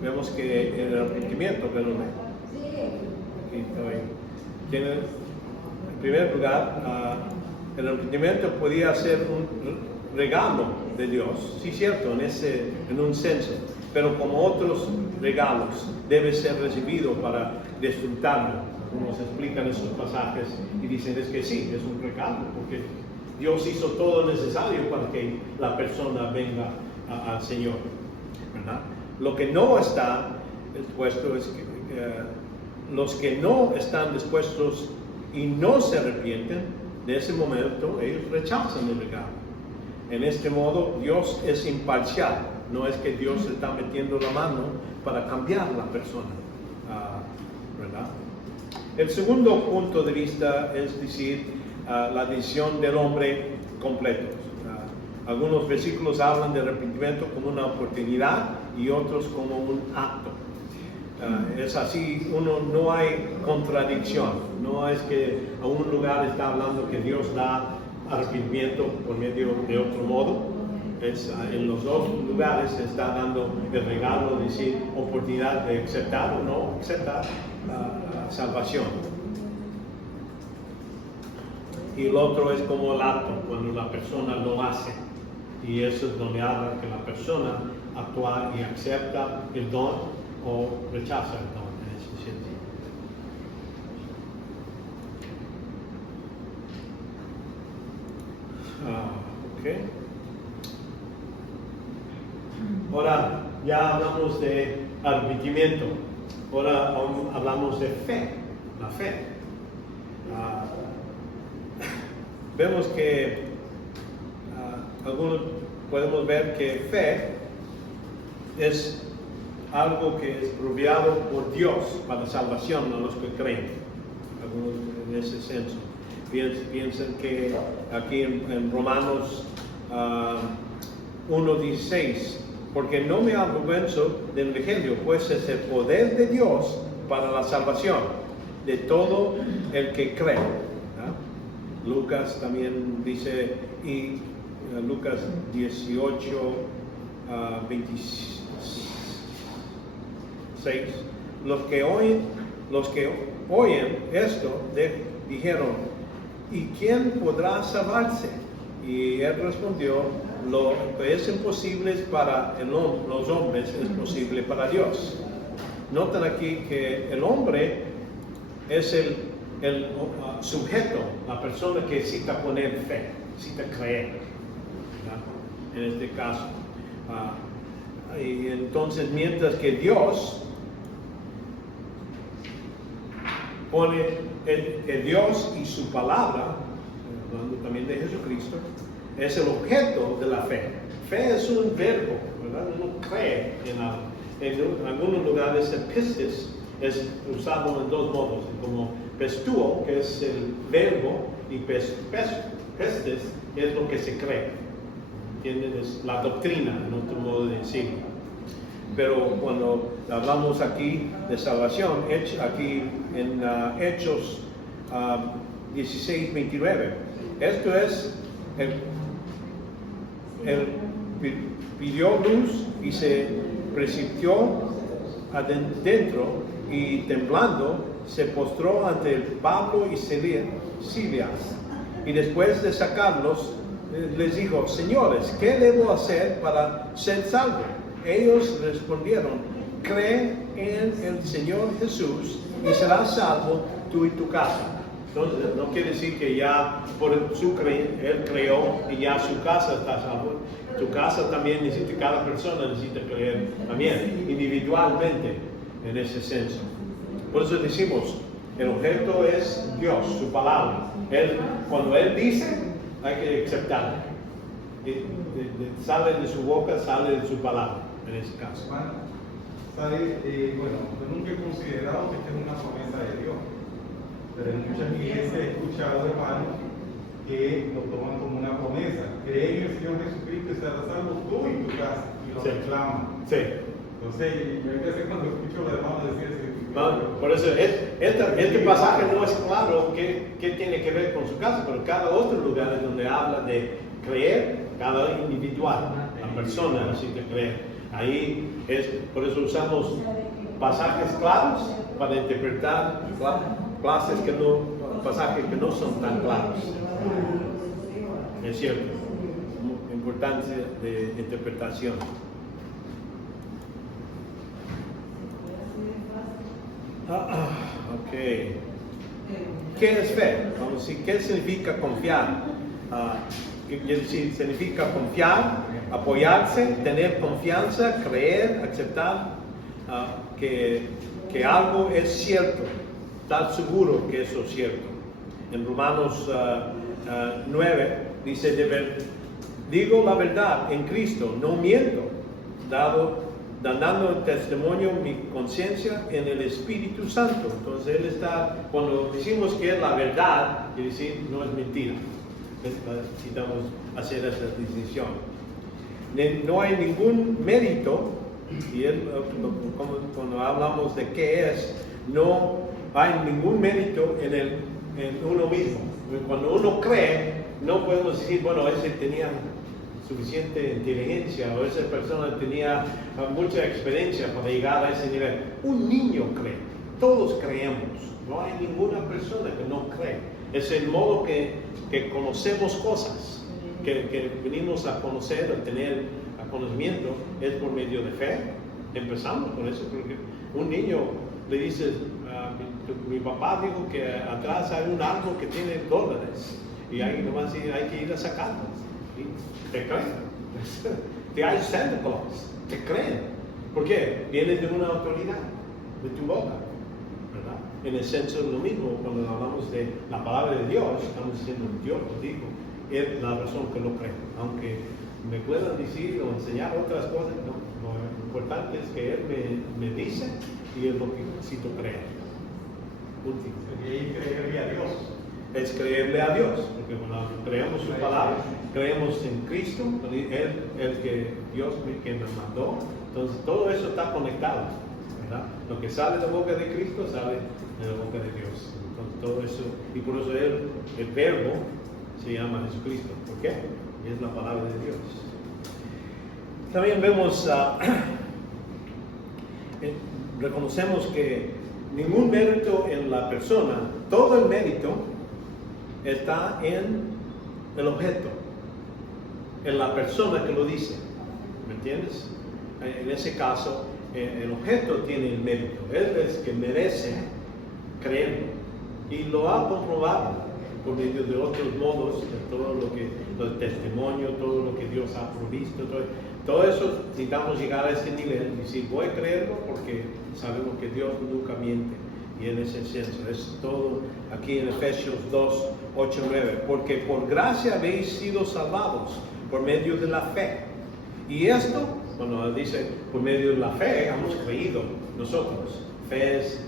vemos que el arrepentimiento, en primer lugar, el arrepentimiento podía ser un regalo de Dios, sí cierto, en un senso, pero como otros regalos debe ser recibido para disfrutarlo, como se explican esos pasajes y dicen es que sí, es un regalo, porque Dios hizo todo lo necesario para que la persona venga al Señor, ¿verdad? Lo que no está dispuesto es que los que no están dispuestos y no se arrepienten, de ese momento ellos rechazan el regalo. En este modo, Dios es imparcial, no es que Dios está metiendo la mano para cambiar la persona, ¿verdad? El segundo punto de vista es decir, la decisión del hombre completo. Algunos versículos hablan de arrepentimiento como una oportunidad y otros como un acto. Es así, no hay contradicción, no es que a un lugar está hablando que Dios da arrepentimiento por medio de otro modo, en los dos lugares se está dando el regalo, es decir, oportunidad de aceptar o no aceptar salvación. Y el otro es como el acto, cuando la persona lo hace, y eso es donde habla que la persona actúa y acepta el don o rechaza el don en ese sentido. Okay. Ahora ya hablamos de arrepentimiento, ahora hablamos de fe, la fe. Vemos que algunos podemos ver que fe es algo que es proveído por Dios para la salvación a los que creen, algunos en ese senso. Piensan que aquí en Romanos 1:16, porque no me avergüenzo del evangelio, pues es el poder de Dios para la salvación de todo el que cree. Lucas también dice, y Lucas 18:26, los que oyen esto dijeron, ¿y quién podrá salvarse? Y él respondió, lo que es imposible para los hombres es posible para Dios. Notan aquí que el hombre es el sujeto, la persona que necesita poner fe, necesita creer, ¿verdad? En este caso. Y entonces, mientras que Dios pone que Dios y su palabra, hablando también de Jesucristo, es el objeto de la fe. Fe es un verbo, ¿verdad? Uno cree en algo. En algunos lugares el pistis es usado en dos modos, como pestuo, que es el verbo, y pestis es lo que se cree. ¿Entienden? Es la doctrina, en otro modo de decirlo. Pero cuando hablamos aquí de salvación, aquí en Hechos 16:29, esto es, él pidió luz y se precipitó adentro y temblando se postró ante Pablo y Silas, y después de sacarlos, les dijo: señores, ¿qué debo hacer para ser salvo? Ellos respondieron: cree en el Señor Jesús y serás salvo tú y tu casa. Entonces, no quiere decir que ya por él creó y ya su casa está salvo. Tu casa también necesita, cada persona necesita creer también, individualmente, en ese senso. Por eso decimos, el objeto es Dios, su palabra. Cuando Él dice, hay que aceptarlo. Sale de su boca, sale de su palabra, en ese caso. ¿Sabe? Bueno, yo nunca he considerado que esta es una promesa de Dios. Pero en muchas iglesias he escuchado hermanos que lo toman como una promesa. Creen en el Señor Jesucristo y serás salvo tú y tu casa. Y lo reclaman. Sí. Entonces, yo a veces cuando escucho a los hermanos decir eso, por eso, este pasaje no es claro qué tiene que ver con su casa, pero cada otro lugar es donde habla de creer, cada individual, la persona necesita creer. Ahí por eso usamos pasajes claros para interpretar pasajes que no son tan claros. Es cierto, importancia de interpretación. Ok. ¿Qué es fe? Vamos a decir, ¿qué significa confiar? Quiere decir, significa confiar, apoyarse, tener confianza, creer, aceptar que algo es cierto, estar seguro que eso es cierto. En Romanos 9 dice: digo la verdad en Cristo, no miento, dando testimonio mi conciencia en el Espíritu Santo. Entonces cuando decimos que es la verdad, quiere decir no es mentira. Necesitamos hacer esa distinción. No hay ningún mérito, y cuando hablamos de qué es, no hay ningún mérito en uno mismo. Cuando uno cree, no podemos decir, bueno, ese tenía suficiente inteligencia o esa persona tenía mucha experiencia para llegar a ese nivel. Un niño cree, todos creemos, no hay ninguna persona que no cree. Es el modo que conocemos cosas, que venimos a conocer, a tener conocimiento, es por medio de fe. Empezamos con eso, porque un niño le dice: mi papá dijo que atrás hay un árbol que tiene $, y ahí nomás hay que ir a sacarlo. Te creen. Te hay Santa Claus. Te creen. ¿Por qué? Viene de una autoridad, de tu boca, ¿verdad? En el senso es lo mismo cuando hablamos de la palabra de Dios. Estamos diciendo: Dios lo dijo. Es la razón que lo creen. Aunque me puedan decir o enseñar otras cosas, no. Lo importante es que Él me dice y es lo que necesito creer. Último. Y creerle a Dios. Es creerle a Dios, porque cuando creemos su palabra, creemos en Cristo, el que Dios que nos mandó. Entonces todo eso está conectado, ¿verdad? Lo que sale de la boca de Cristo sale de la boca de Dios. Entonces todo eso, y por eso el verbo se llama Jesucristo. ¿Por qué? Y es la palabra de Dios. También vemos, reconocemos que ningún mérito en la persona, todo el mérito está en el objeto, en la persona que lo dice. ¿Me entiendes? En ese caso, el objeto tiene el mérito. Él es que merece creerlo. Y lo ha comprobado por medio de otros modos, de todo el testimonio, todo lo que Dios ha provisto. Todo eso necesitamos llegar a ese nivel y decir: voy a creerlo porque sabemos que Dios nunca miente. Y en ese senso, es todo aquí en Efesios 2, 8, 9. Porque por gracia habéis sido salvados por medio de la fe. Y esto, cuando dice por medio de la fe, hemos creído nosotros. Fe es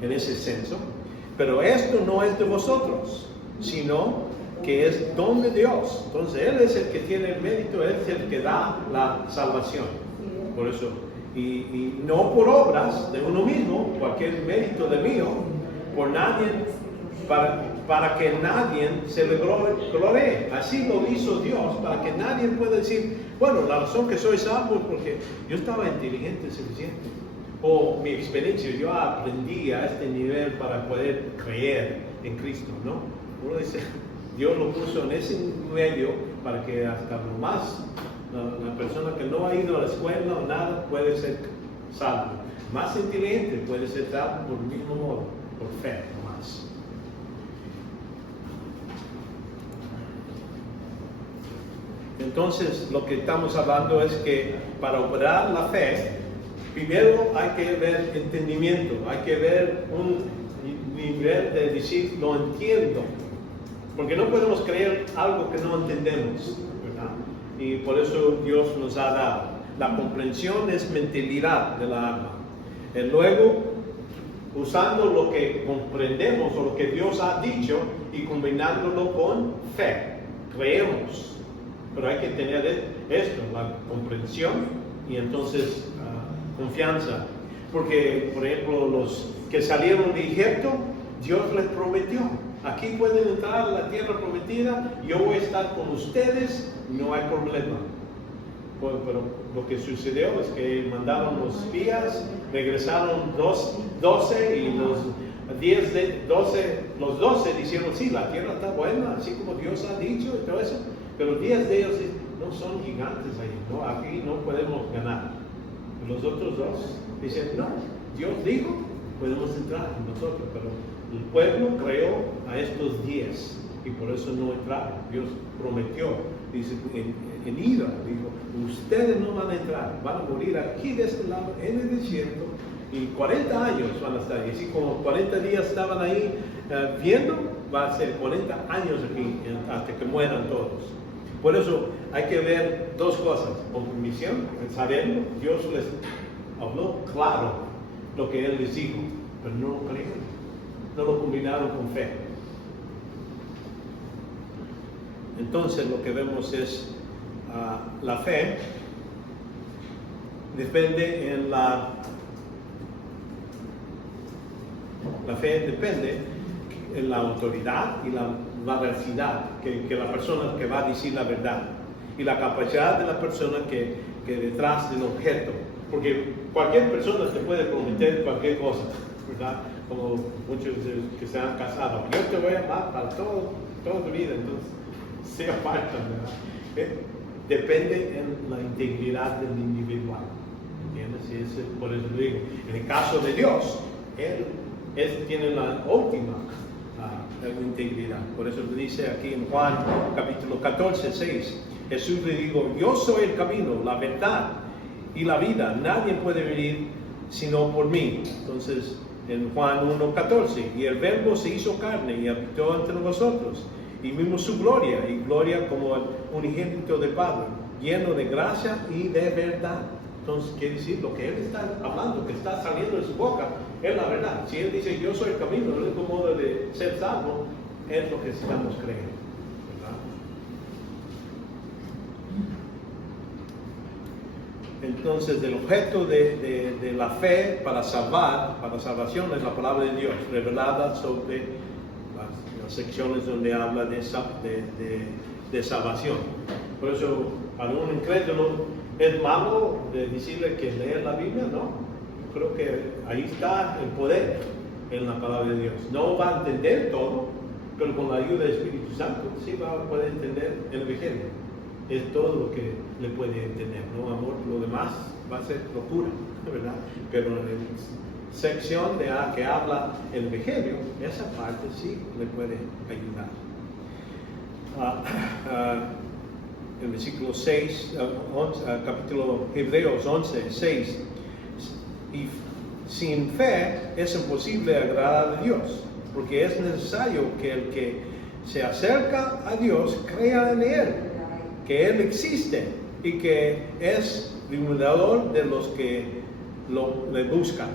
en ese senso. Pero esto no es de vosotros, sino que es don de Dios. Entonces Él es el que tiene el mérito, Él es el que da la salvación. Por eso, y no por obras de uno mismo, cualquier mérito de mío, por nadie, para que nadie se le gloree. Así lo hizo Dios, para que nadie pueda decir: bueno, la razón que soy salvo es porque yo estaba inteligente suficiente, o mi experiencia, yo aprendí a este nivel para poder creer en Cristo, ¿no? Uno dice, Dios lo puso en ese medio para que hasta lo más, la persona que no ha ido a la escuela o nada puede ser salvo. Más inteligente puede ser salvo por el mismo modo, por fe nomás. Entonces, lo que estamos hablando es que para operar la fe, primero hay que ver entendimiento, hay que ver un nivel de decir, lo entiendo. Porque no podemos creer algo que no entendemos, ¿verdad? Y por eso Dios nos ha dado. La comprensión es mentalidad de la alma. Y luego, usando lo que comprendemos o lo que Dios ha dicho y combinándolo con fe, creemos. Pero hay que tener esto, la comprensión y entonces confianza. Porque, por ejemplo, los que salieron de Egipto, Dios les prometió. Aquí pueden entrar a la tierra prometida, yo voy a estar con ustedes, no hay problema. Pero lo que sucedió es que mandaron los espías, regresaron 12 y los 12 dijeron, sí, la tierra está buena, así como Dios ha dicho y todo eso. Pero 10 de ellos no son gigantes ahí, ¿no? Aquí no podemos ganar. Los otros 2 dicen, no, Dios dijo, podemos entrar nosotros, pero el pueblo creó a estos 10 y por eso no entraron. Dios prometió, dice, en ira, dijo, ustedes no van a entrar, van a morir aquí de este lado, en el desierto, y 40 años van a estar ahí. Así como 40 días estaban ahí viendo, va a ser 40 años aquí, hasta que mueran todos. Por eso hay que ver 2 cosas, con misión, saberlo, Dios les habló claro lo que Él les dijo, pero no lo creyeron, no lo combinaron con fe. Entonces lo que vemos es la fe depende en la fe depende en la autoridad y la veracidad que la persona que va a decir la verdad y la capacidad de la persona que detrás del objeto, porque cualquier persona se puede prometer cualquier cosa, ¿verdad? Como muchos que se han casado, yo te voy a amar para toda tu vida, entonces se apartan, ¿verdad? Depende en la integridad del individual, ¿entiendes? Y por eso digo, en el caso de Dios, Él tiene la última integridad. Por eso dice aquí en Juan capítulo 14, 6, Jesús le dijo, yo soy el camino, la verdad y la vida, nadie puede venir sino por mí. Entonces en Juan 1, 14, y el verbo se hizo carne y habitó entre nosotros, y vimos su gloria, y gloria como el unigénito del Padre, lleno de gracia y de verdad. Entonces quiere decir, lo que Él está hablando, que está saliendo de su boca, es la verdad. Si Él dice, yo soy el camino, el único modo de ser salvo, es lo que estamos creyendo, ¿verdad? Entonces, el objeto de la fe para salvación es la palabra de Dios, revelada sobre las secciones donde habla de salvación. Por eso, para un incrédulo, ¿es malo de decirle que leer la Biblia? No. Creo que ahí está el poder en la palabra de Dios. No va a entender todo, pero con la ayuda del Espíritu Santo sí va a poder entender el Evangelio. Es todo lo que le puede entender, ¿no? Amor, lo demás va a ser locura, ¿verdad? Pero en la sección que habla el Evangelio, esa parte sí le puede ayudar. El versículo 6, capítulo Hebreos 11, 6, y sin fe es imposible agradar a Dios, porque es necesario que el que se acerca a Dios crea en Él, que Él existe y que es limitador de los que le buscan.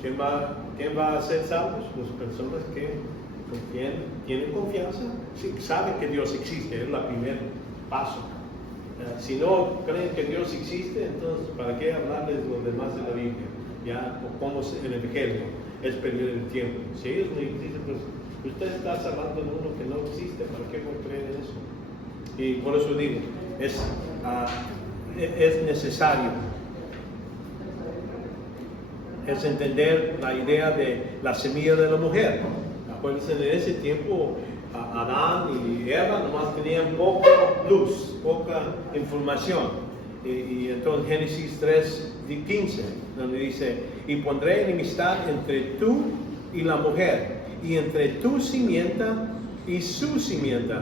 ¿Quién va a ser salvos? Las personas que tienen confianza, sí, saben que Dios existe, es la primera paso. Si no creen que Dios existe, entonces ¿para qué hablarles lo demás de la Biblia? Ya, como el Evangelio, es perder el tiempo. Si ellos me dicen, pues usted está hablando de uno que no existe, ¿para qué voy a creer en eso? Y por eso digo, es necesario. es entender la idea de la semilla de la mujer. Acuérdense, en ese tiempo Adán y Eva nomás tenían poca luz, poca información. Y entonces Génesis 3:15, donde dice, y pondré enemistad entre tú y la mujer, y entre tu simiente y su simiente.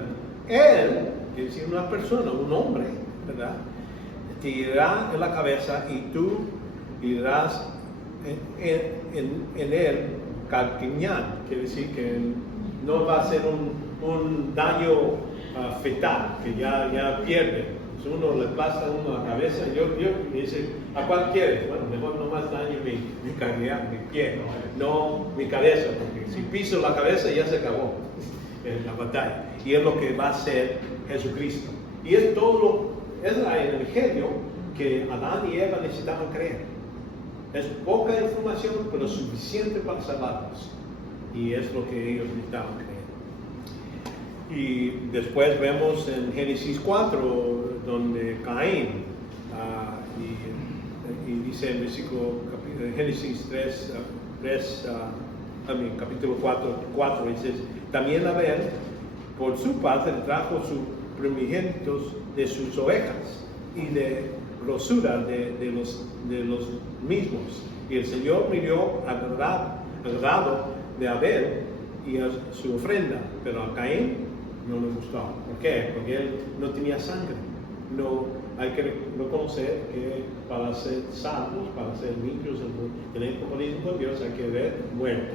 Él, quiere decir una persona, un hombre, ¿verdad? Te irá en la cabeza y tú irás en él calquiñar. Quiere decir que no va a ser un daño fetal, que ya pierde. Si uno le aplasta a uno la cabeza, yo dice, ¿a cuál quieres? Bueno, mejor no más daño mi pie, no mi cabeza, porque si piso la cabeza ya se acabó la batalla. Y es lo que va a ser Jesucristo. Y es todo es el evangelio que Adán y Eva necesitaban creer. Es poca información, pero suficiente para salvarlos. Y es lo que ellos necesitaban creer. Y después vemos en Génesis 4, donde Caín, y dice en versículo, Génesis 3, capítulo 4, dice, también Abel, por su parte, trajo sus primogénitos de sus ovejas y de grosura de los mismos. Y el Señor miró agradado de Abel y a su ofrenda, pero a Caín no le gustó. ¿Por qué? Porque él no tenía sangre. No, hay que reconocer que para ser salvos, para ser limpios, tener comunión con Dios, hay que ver muerte.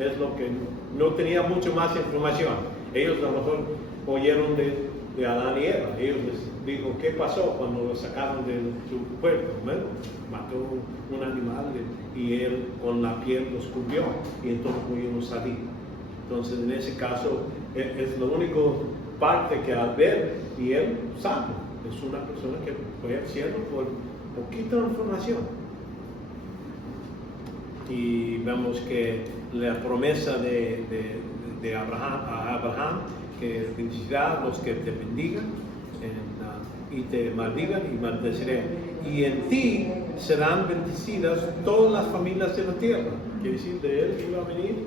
Es lo que no tenía mucho más información. Ellos a lo mejor oyeron de Adán y Eva. Ellos les dijo, ¿qué pasó cuando lo sacaron de su pueblo? Bueno, mató un animal y él con la piel los cubrió y entonces pudieron salir. Entonces, en ese caso, es la única parte que al ver y él sabe, es una persona que fue al cielo por poquita información. Y vemos que la promesa de Abraham, a Abraham, que bendecirá a los que te bendigan y te maldigan y maldeciré. Y en ti serán bendecidas todas las familias de la tierra. Quiere decir, de él iba a venir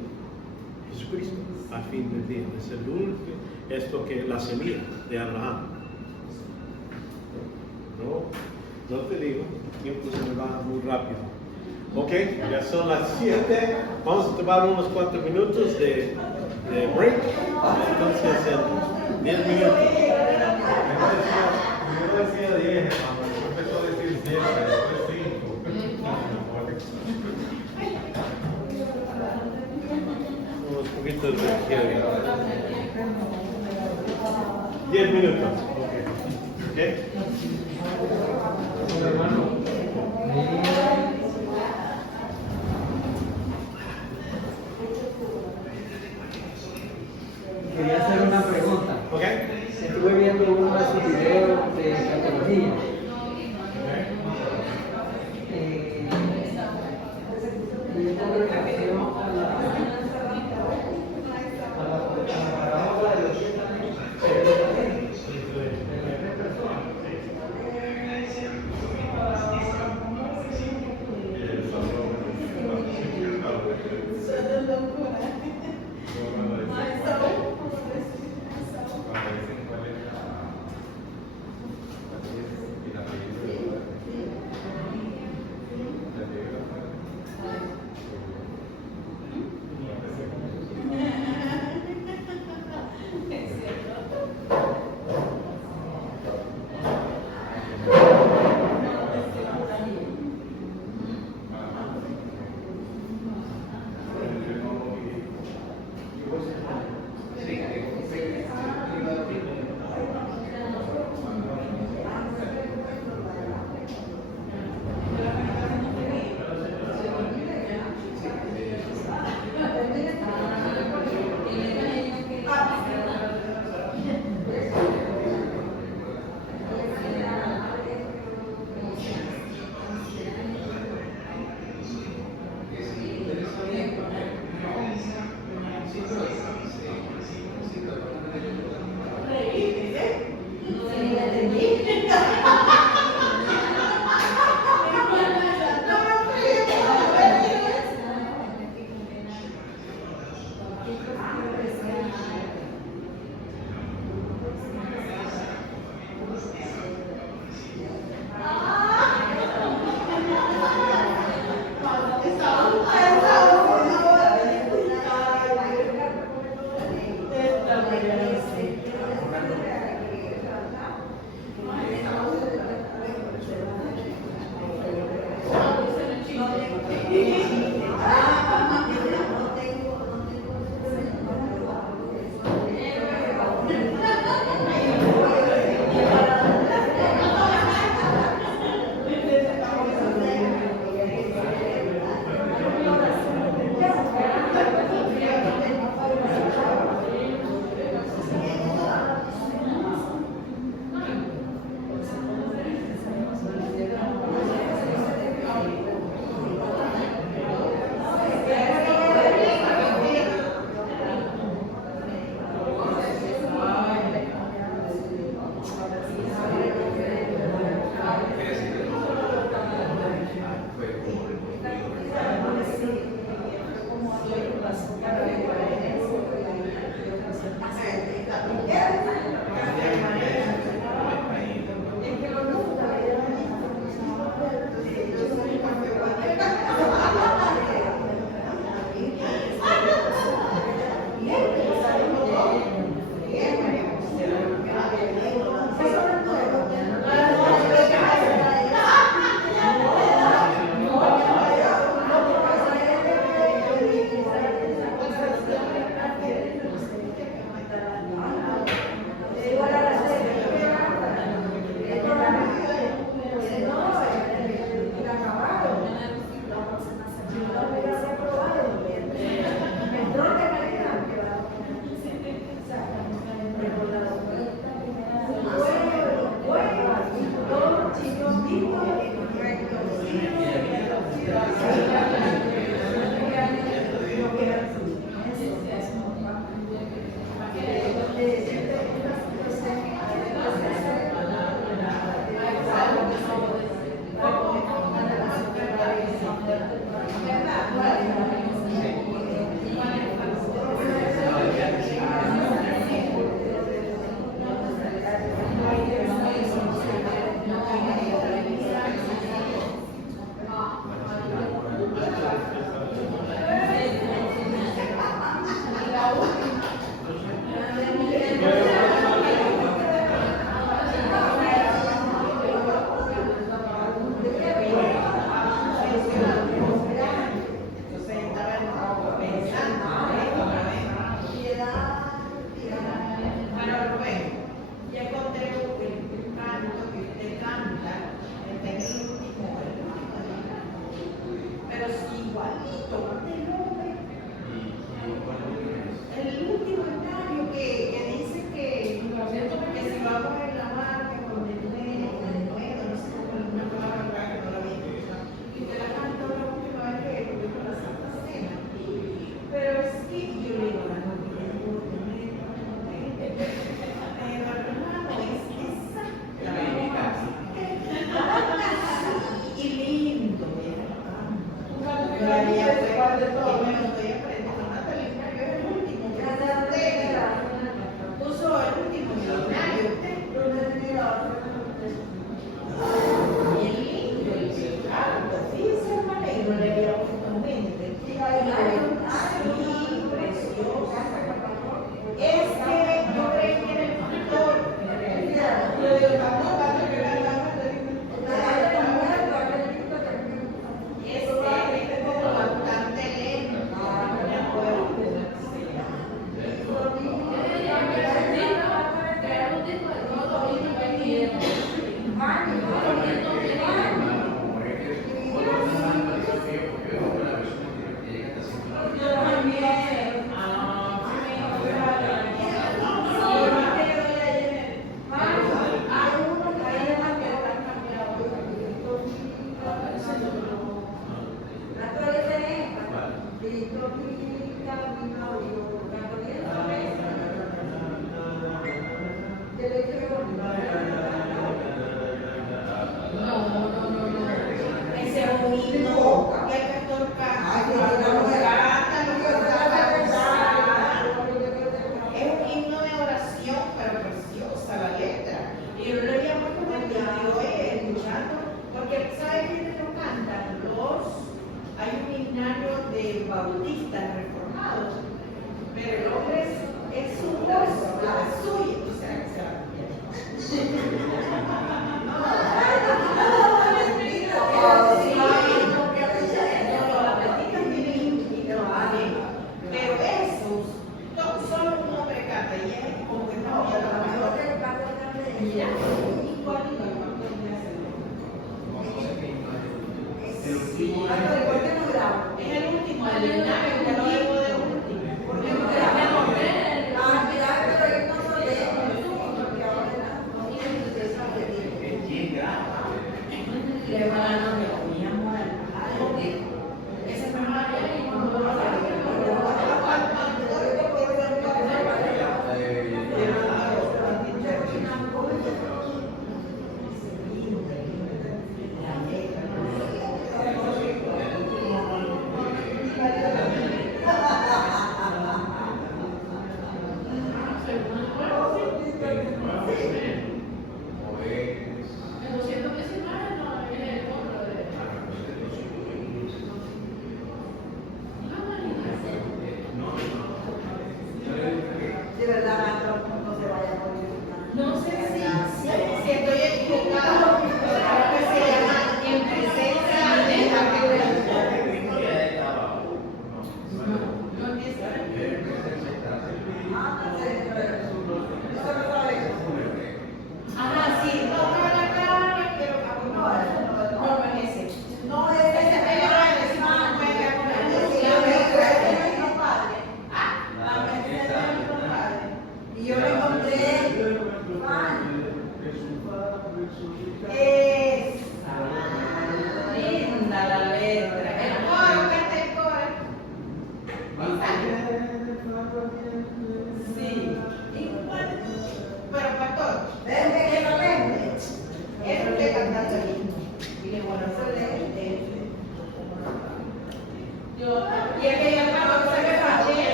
Jesucristo al fin del día. Es el último, esto que la semilla de Abraham. No te digo, el tiempo se me va muy rápido. Ok, ya son las 7. Vamos a tomar unos 4 minutos de break. Entonces, en 10 minutos. Yo decía 10, hermano. Yo empezó a decir 7, después 5. Unos poquitos de izquierda. 10 minutos. Ok. Quería hacer una pregunta. Ok. Estuve viendo uno de sus videos de catología. Y esta relación a la parábola de los 7 años.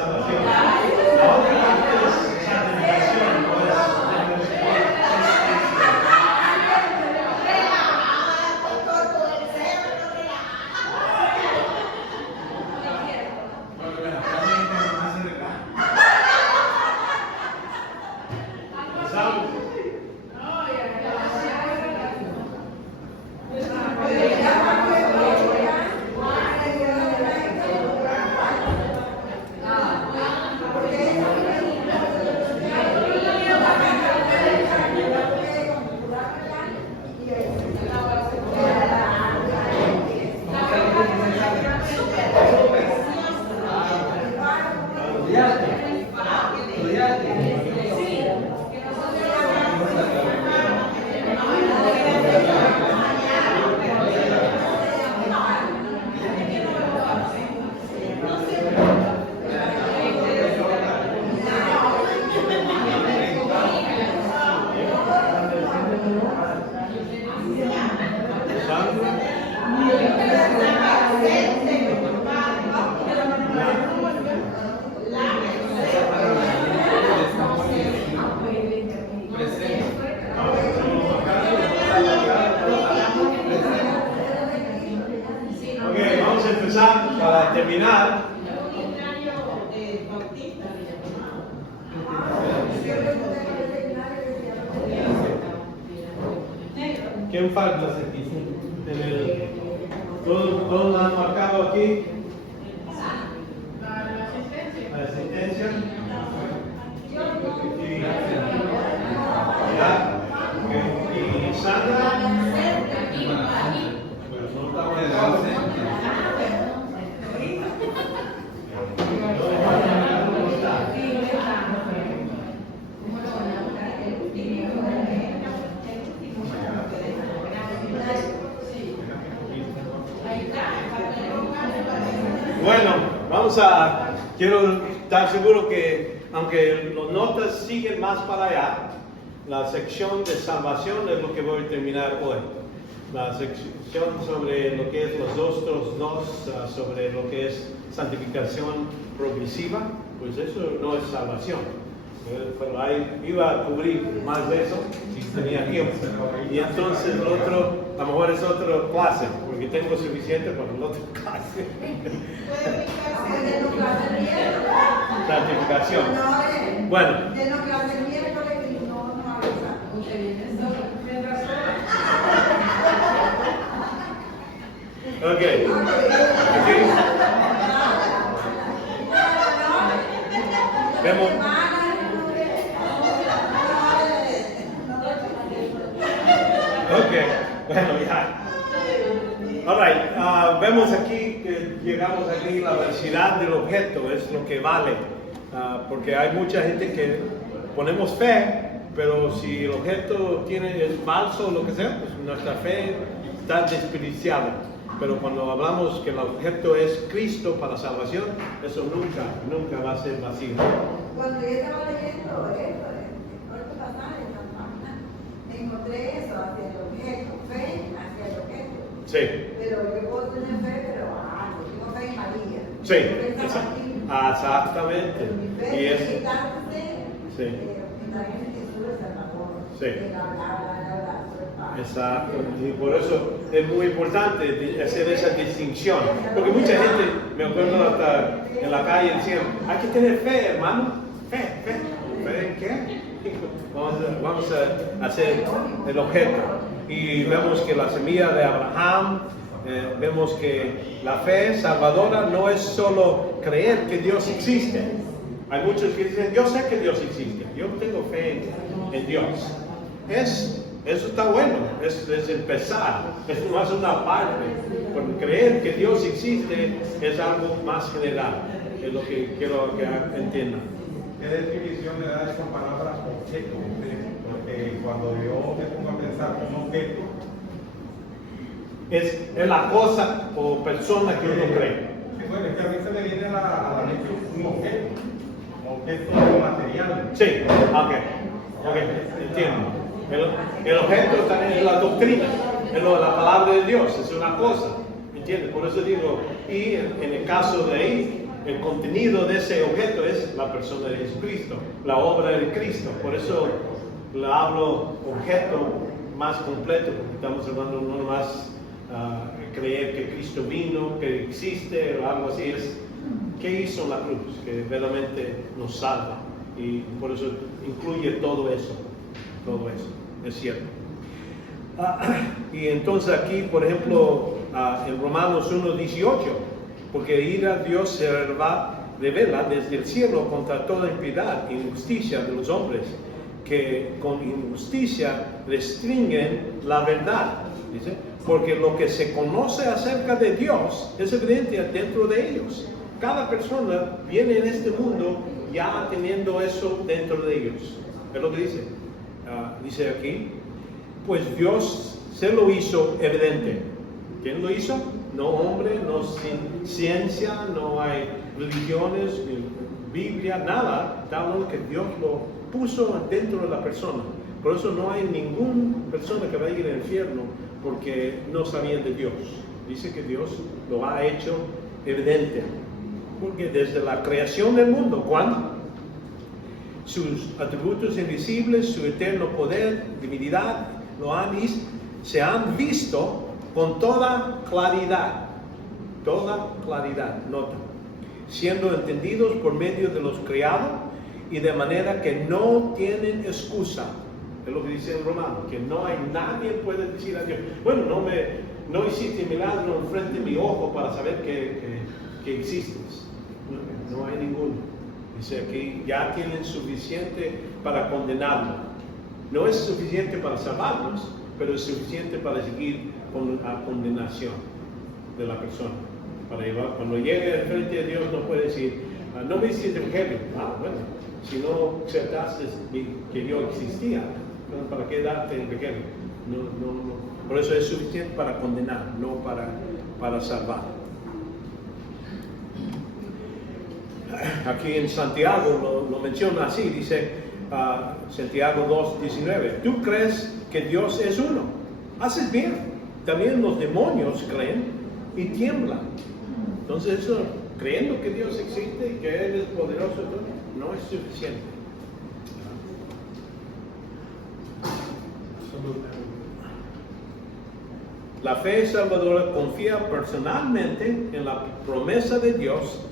salvación. La otra parte es santificación, no es. Para terminar, ¿quién falta aquí? ¿Todos han marcado aquí? La asistencia. ¿Y Sandra? Bueno, quiero estar seguro que, aunque las notas siguen más para allá, la sección de salvación es lo que voy a terminar hoy. La sección sobre lo que es los otros dos, sobre lo que es santificación progresiva, pues eso no es salvación. Pero ahí iba a cubrir más de eso si tenía tiempo. Y entonces el otro, a lo mejor es otra clase, porque tengo suficiente para el otro clase. Santificación. Bueno. Ok. Vemos. Ok, bueno, ya. Alright, vemos aquí que llegamos aquí a la velocidad del objeto, es lo que vale. Porque hay mucha gente que ponemos fe, pero si el objeto es falso o lo que sea, pues nuestra fe está desperdiciada. Pero cuando hablamos que el objeto es Cristo para salvación, eso nunca va a ser vacío. Cuando yo estaba leyendo esto, pasaje, encontré eso hacia el objeto, fe hacia el objeto. Sí. Pero yo puedo tener fe, pero yo tengo fe en María. Sí, exactamente. Y es sí. Sí. Exacto, y por eso es muy importante hacer esa distinción, porque mucha gente, me acuerdo hasta en la calle, decían, hay que tener fe, hermano, fe en qué? Vamos a hacer el objeto, y vemos que la semilla de Abraham, vemos que la fe salvadora no es solo creer que Dios existe. Hay muchos que dicen, yo sé que Dios existe, yo tengo fe en Dios. Eso está bueno, es empezar, es más una parte, porque creer que Dios existe es algo más general, es lo que quiero que entiendan. ¿Qué definición le da esa palabra objeto? Porque cuando yo me pongo a pensar un objeto, es la cosa o persona que uno cree. Sí, bueno, es que a mí se me viene a la mente un objeto material. Sí, ok, entiendo. El objeto también es la doctrina, es la palabra de Dios, es una cosa, ¿entiendes? Por eso digo, y en el caso de ahí, el contenido de ese objeto es la persona de Jesucristo, la obra de Cristo. Por eso le hablo objeto más completo, porque estamos hablando no más creer que Cristo vino, que existe o algo así. Es qué hizo en la cruz, que verdaderamente nos salva. Y por eso incluye todo eso, es cierto. Y entonces aquí, por ejemplo, en Romanos 1:18, porque ira a Dios se revela desde el cielo contra toda impiedad e injusticia de los hombres, que con injusticia restringen la verdad, dice, porque lo que se conoce acerca de Dios es evidente dentro de ellos. Cada persona viene en este mundo ya teniendo eso dentro de ellos. Es lo que dice. Dice aquí, pues Dios se lo hizo evidente. ¿Quién lo hizo? No hombre, no ciencia, no hay religiones, ni Biblia, nada. Está hablando que Dios lo puso dentro de la persona. Por eso no hay ninguna persona que va a ir al infierno porque no sabían de Dios. Dice que Dios lo ha hecho evidente. Porque desde la creación del mundo, ¿cuándo? Sus atributos invisibles, su eterno poder, divinidad, se han visto con toda claridad, nota, siendo entendidos por medio de los creados y de manera que no tienen excusa. Es lo que dice en Romano, que no hay nadie puede decir a Dios, bueno, no hiciste milagro enfrente de mi ojo para saber que existes. No hay ninguno. Dice aquí, ya tienen suficiente para condenarlo. No es suficiente para salvarnos, pero es suficiente para seguir con la condenación de la persona. Cuando llegue al frente de Dios no puede decir, no me hiciste evangelio. Bueno, si no aceptaste que yo existía, ¿para qué darte el evangelio? No. Por eso es suficiente para condenar, no para salvar. Aquí en Santiago lo menciona así, dice Santiago 2:19, tú crees que Dios es uno, haces bien, también los demonios creen y tiemblan. Entonces eso, creyendo que Dios existe y que Él es poderoso, no es suficiente. La fe salvadora confía personalmente en la promesa de Dios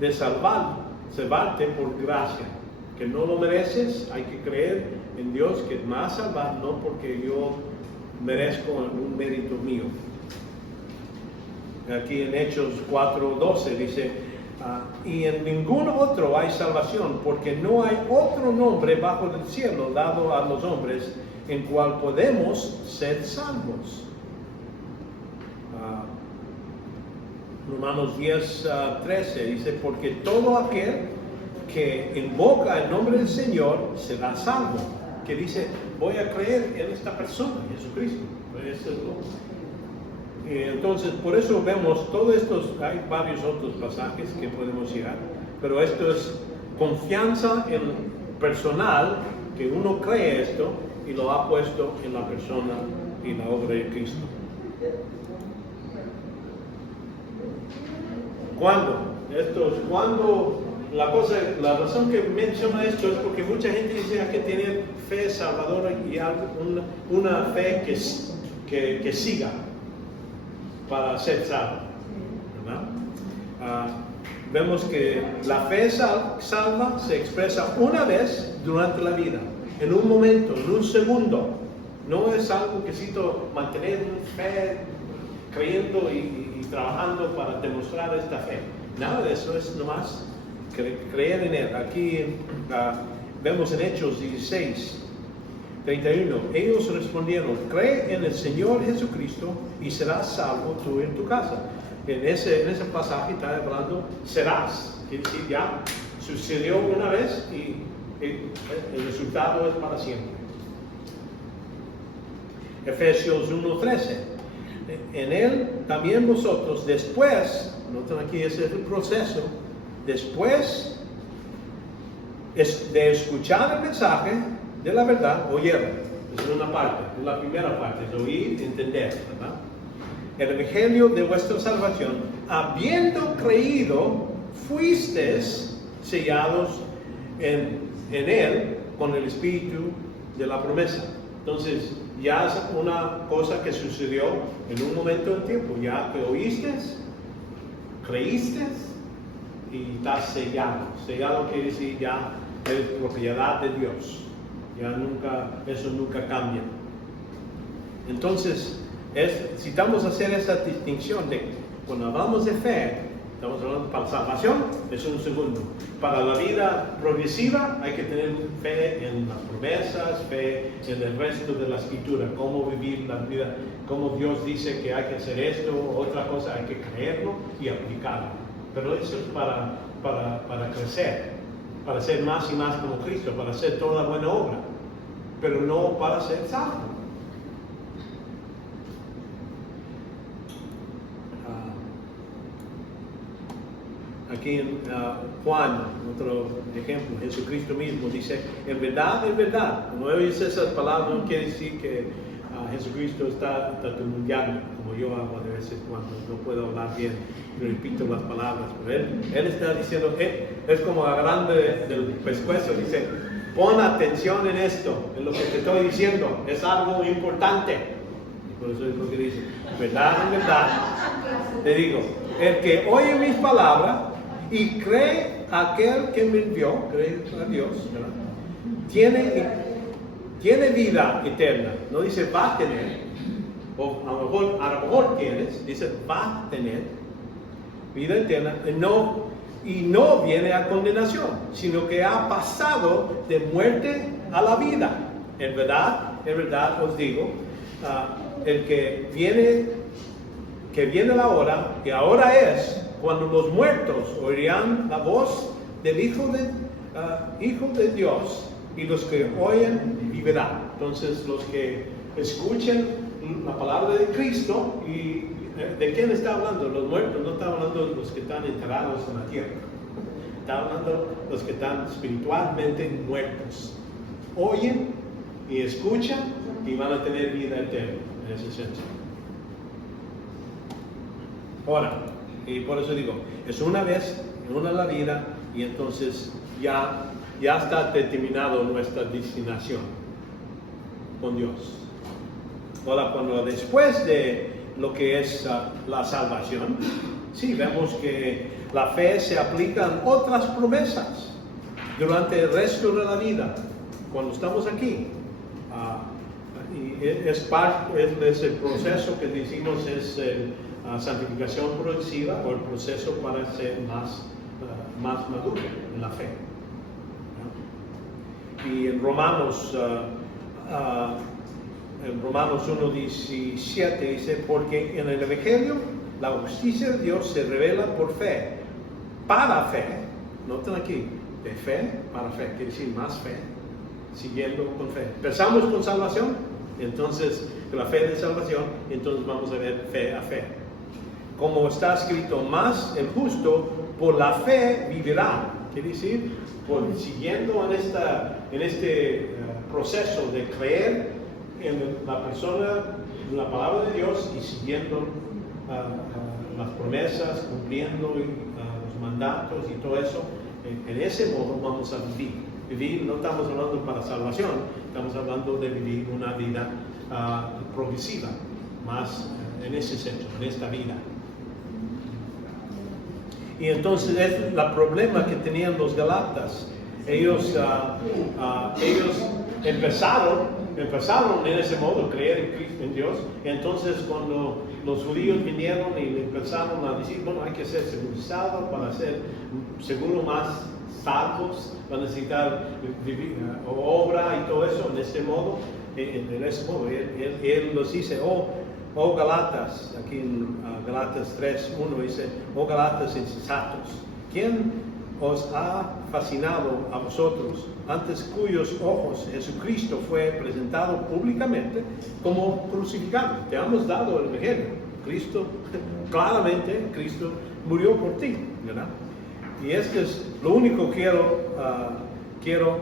de salvarte por gracia, que no lo mereces. Hay que creer en Dios que me va a salvar, no porque yo merezco un mérito mío. Aquí en Hechos 4:12 dice, y en ningún otro hay salvación, porque no hay otro nombre bajo el cielo dado a los hombres en cual podemos ser salvos. Romanos 10:13 dice, porque todo aquel que invoca el nombre del Señor será salvo. Que dice, voy a creer en esta persona, Jesucristo. Eso es lo. Entonces, por eso vemos todos estos, hay varios otros pasajes que podemos llegar, pero esto es confianza en personal, que uno cree esto y lo ha puesto en la persona y la obra de Cristo. La razón que menciona esto es porque mucha gente dice hay que tener fe salvadora y una fe que siga para ser salvo, ¿verdad? Vemos que la fe salva se expresa una vez durante la vida, en un momento, en un segundo. No es algo que necesito mantener fe creyendo y trabajando para demostrar esta fe. Nada de eso, es nomás creer en Él. Aquí vemos en Hechos 16:31. Ellos respondieron, cree en el Señor Jesucristo y serás salvo tú en tu casa. En ese pasaje está hablando, serás. Quiere decir, ya sucedió una vez y el resultado es para siempre. Efesios 1:13. En Él también vosotros después, noten aquí, ese es el proceso, después de escuchar el mensaje de la verdad, oyeron. Es una parte, es la primera parte, es oír y entender, ¿verdad? El evangelio de vuestra salvación, habiendo creído, fuisteis sellados en Él con el Espíritu de la promesa. Entonces, ya es una cosa que sucedió en un momento del tiempo. Ya que oíste, creíste y estás sellado. Sellado quiere decir ya eres propiedad de Dios. Ya eso nunca cambia. Entonces, necesitamos hacer esa distinción de cuando hablamos de fe, estamos hablando para salvación, es un segundo. Para la vida progresiva hay que tener fe en las promesas, fe en el resto de la escritura, cómo vivir la vida, cómo Dios dice que hay que hacer esto, otra cosa hay que creerlo y aplicarlo. Pero eso es para crecer, para ser más y más como Cristo, para hacer toda buena obra, pero no para ser salvo. Aquí en Juan, otro ejemplo, Jesucristo mismo dice, en verdad, cuando oyes esas palabras no quiere decir que Jesucristo está tartamudeando, como yo hago de veces cuando no puedo hablar bien, y repito las palabras, pero él está diciendo, es como agarrando del pescuezo, dice, pon atención en esto, en lo que te estoy diciendo, es algo importante. Y por eso es lo que dice, en verdad, te digo, el que oye mis palabras y cree aquel que me envió, cree a Dios, ¿verdad? Tiene vida eterna. No dice va a tener, o a lo mejor tienes, dice va a tener vida eterna, y no viene a condenación, sino que ha pasado de muerte a la vida. En verdad os digo, el que viene la hora, y ahora es cuando los muertos oirán la voz del Hijo de Dios, y los que oyen vivirán. Entonces los que escuchen la palabra de Cristo, y ¿de quién está hablando? Los muertos, no está hablando de los que están enterrados en la tierra, está hablando de los que están espiritualmente muertos. Oyen y escuchan y van a tener vida eterna, en ese sentido. Ahora, y por eso digo, es una vez, una la vida, y entonces ya está determinado nuestra destinación con Dios. Ahora, cuando después de lo que es la salvación, sí, vemos que la fe se aplica en otras promesas durante el resto de la vida, cuando estamos aquí. Y es el proceso que decimos es santificación progresiva, o el proceso para ser más maduro en la fe. Y en Romanos 1:17 dice, porque en el Evangelio la justicia de Dios se revela por fe, para fe. Noten aquí, de fe para fe, quiere decir más fe, siguiendo con fe. Empezamos con salvación, entonces la fe de salvación, entonces vamos a ver fe a fe. Como está escrito, más el justo por la fe vivirá. Quiere decir, siguiendo en este proceso de creer en la persona, en la palabra de Dios, y siguiendo las promesas, cumpliendo los mandatos y todo eso, en ese modo vamos a vivir. Vivir, no estamos hablando para salvación, estamos hablando de vivir una vida progresiva, más en ese sentido, en esta vida. Y entonces es el problema que tenían los Galatas. Ellos empezaron en ese modo, creer en Dios. Y entonces cuando los judíos vinieron y empezaron a decir, bueno, hay que ser circuncidados para ser seguro más salvos, van a necesitar vivir, obra y todo eso, en ese modo. Él nos dice, oh Galatas, aquí en Galatas 3:1 dice, oh Galatas insensatos, ¿quién os ha fascinado a vosotros, antes cuyos ojos Jesucristo fue presentado públicamente como crucificado? Te hemos dado el evangelio. Cristo, claramente, Cristo murió por ti, ¿verdad? Y esto es lo único que quiero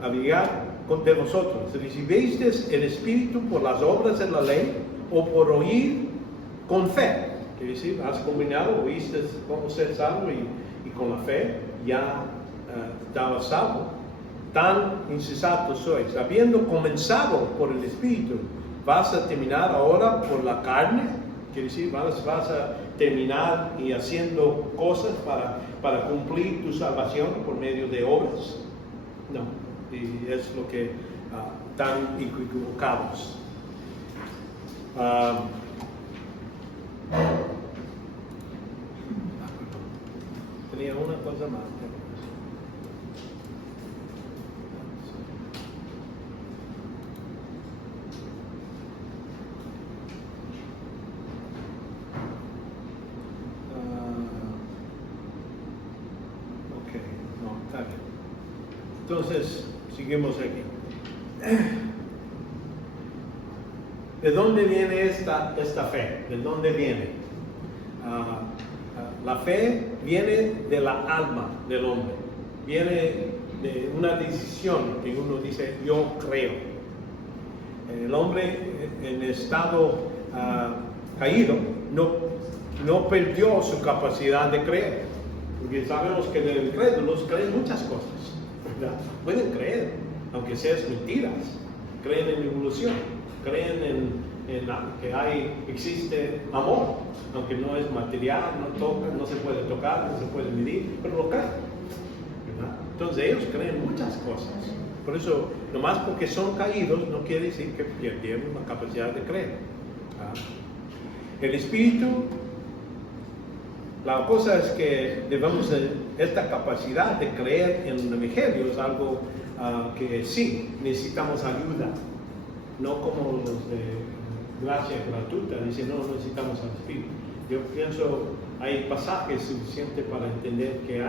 abrigar de vosotros. ¿Recibisteis el Espíritu por las obras de la ley o por oír con fe? quiere decir, has combinado, oíste cómo ser salvo y con la fe ya estabas salvo. Tan insensatos sois, habiendo comenzado por el Espíritu, vas a terminar ahora por la carne. Quiere decir, vas a terminar y haciendo cosas para cumplir tu salvación por medio de obras. No, y es lo que están equivocados. Tenía una cosa más. Entonces, seguimos aquí. ¿De dónde viene esta fe? ¿De dónde viene? La fe viene de la alma del hombre. Viene de una decisión que uno dice, yo creo. El hombre en estado caído no perdió su capacidad de creer. Porque sabemos que los incrédulos creen muchas cosas. ¿Verdad? Pueden creer, aunque sean mentiras. Creen en evolución, creen en que existe amor, aunque no es material, no se puede tocar, no se puede medir, pero lo creen. ¿Verdad? Entonces ellos creen muchas cosas. Por eso, nomás porque son caídos, no quiere decir que perdieron la capacidad de creer. El Espíritu, la cosa es que debemos esta capacidad de creer en el Evangelio es algo que sí, necesitamos ayuda. No como los de gracia gratuita, dicen no necesitamos al Espíritu. Yo pienso, hay pasajes suficientes para entender que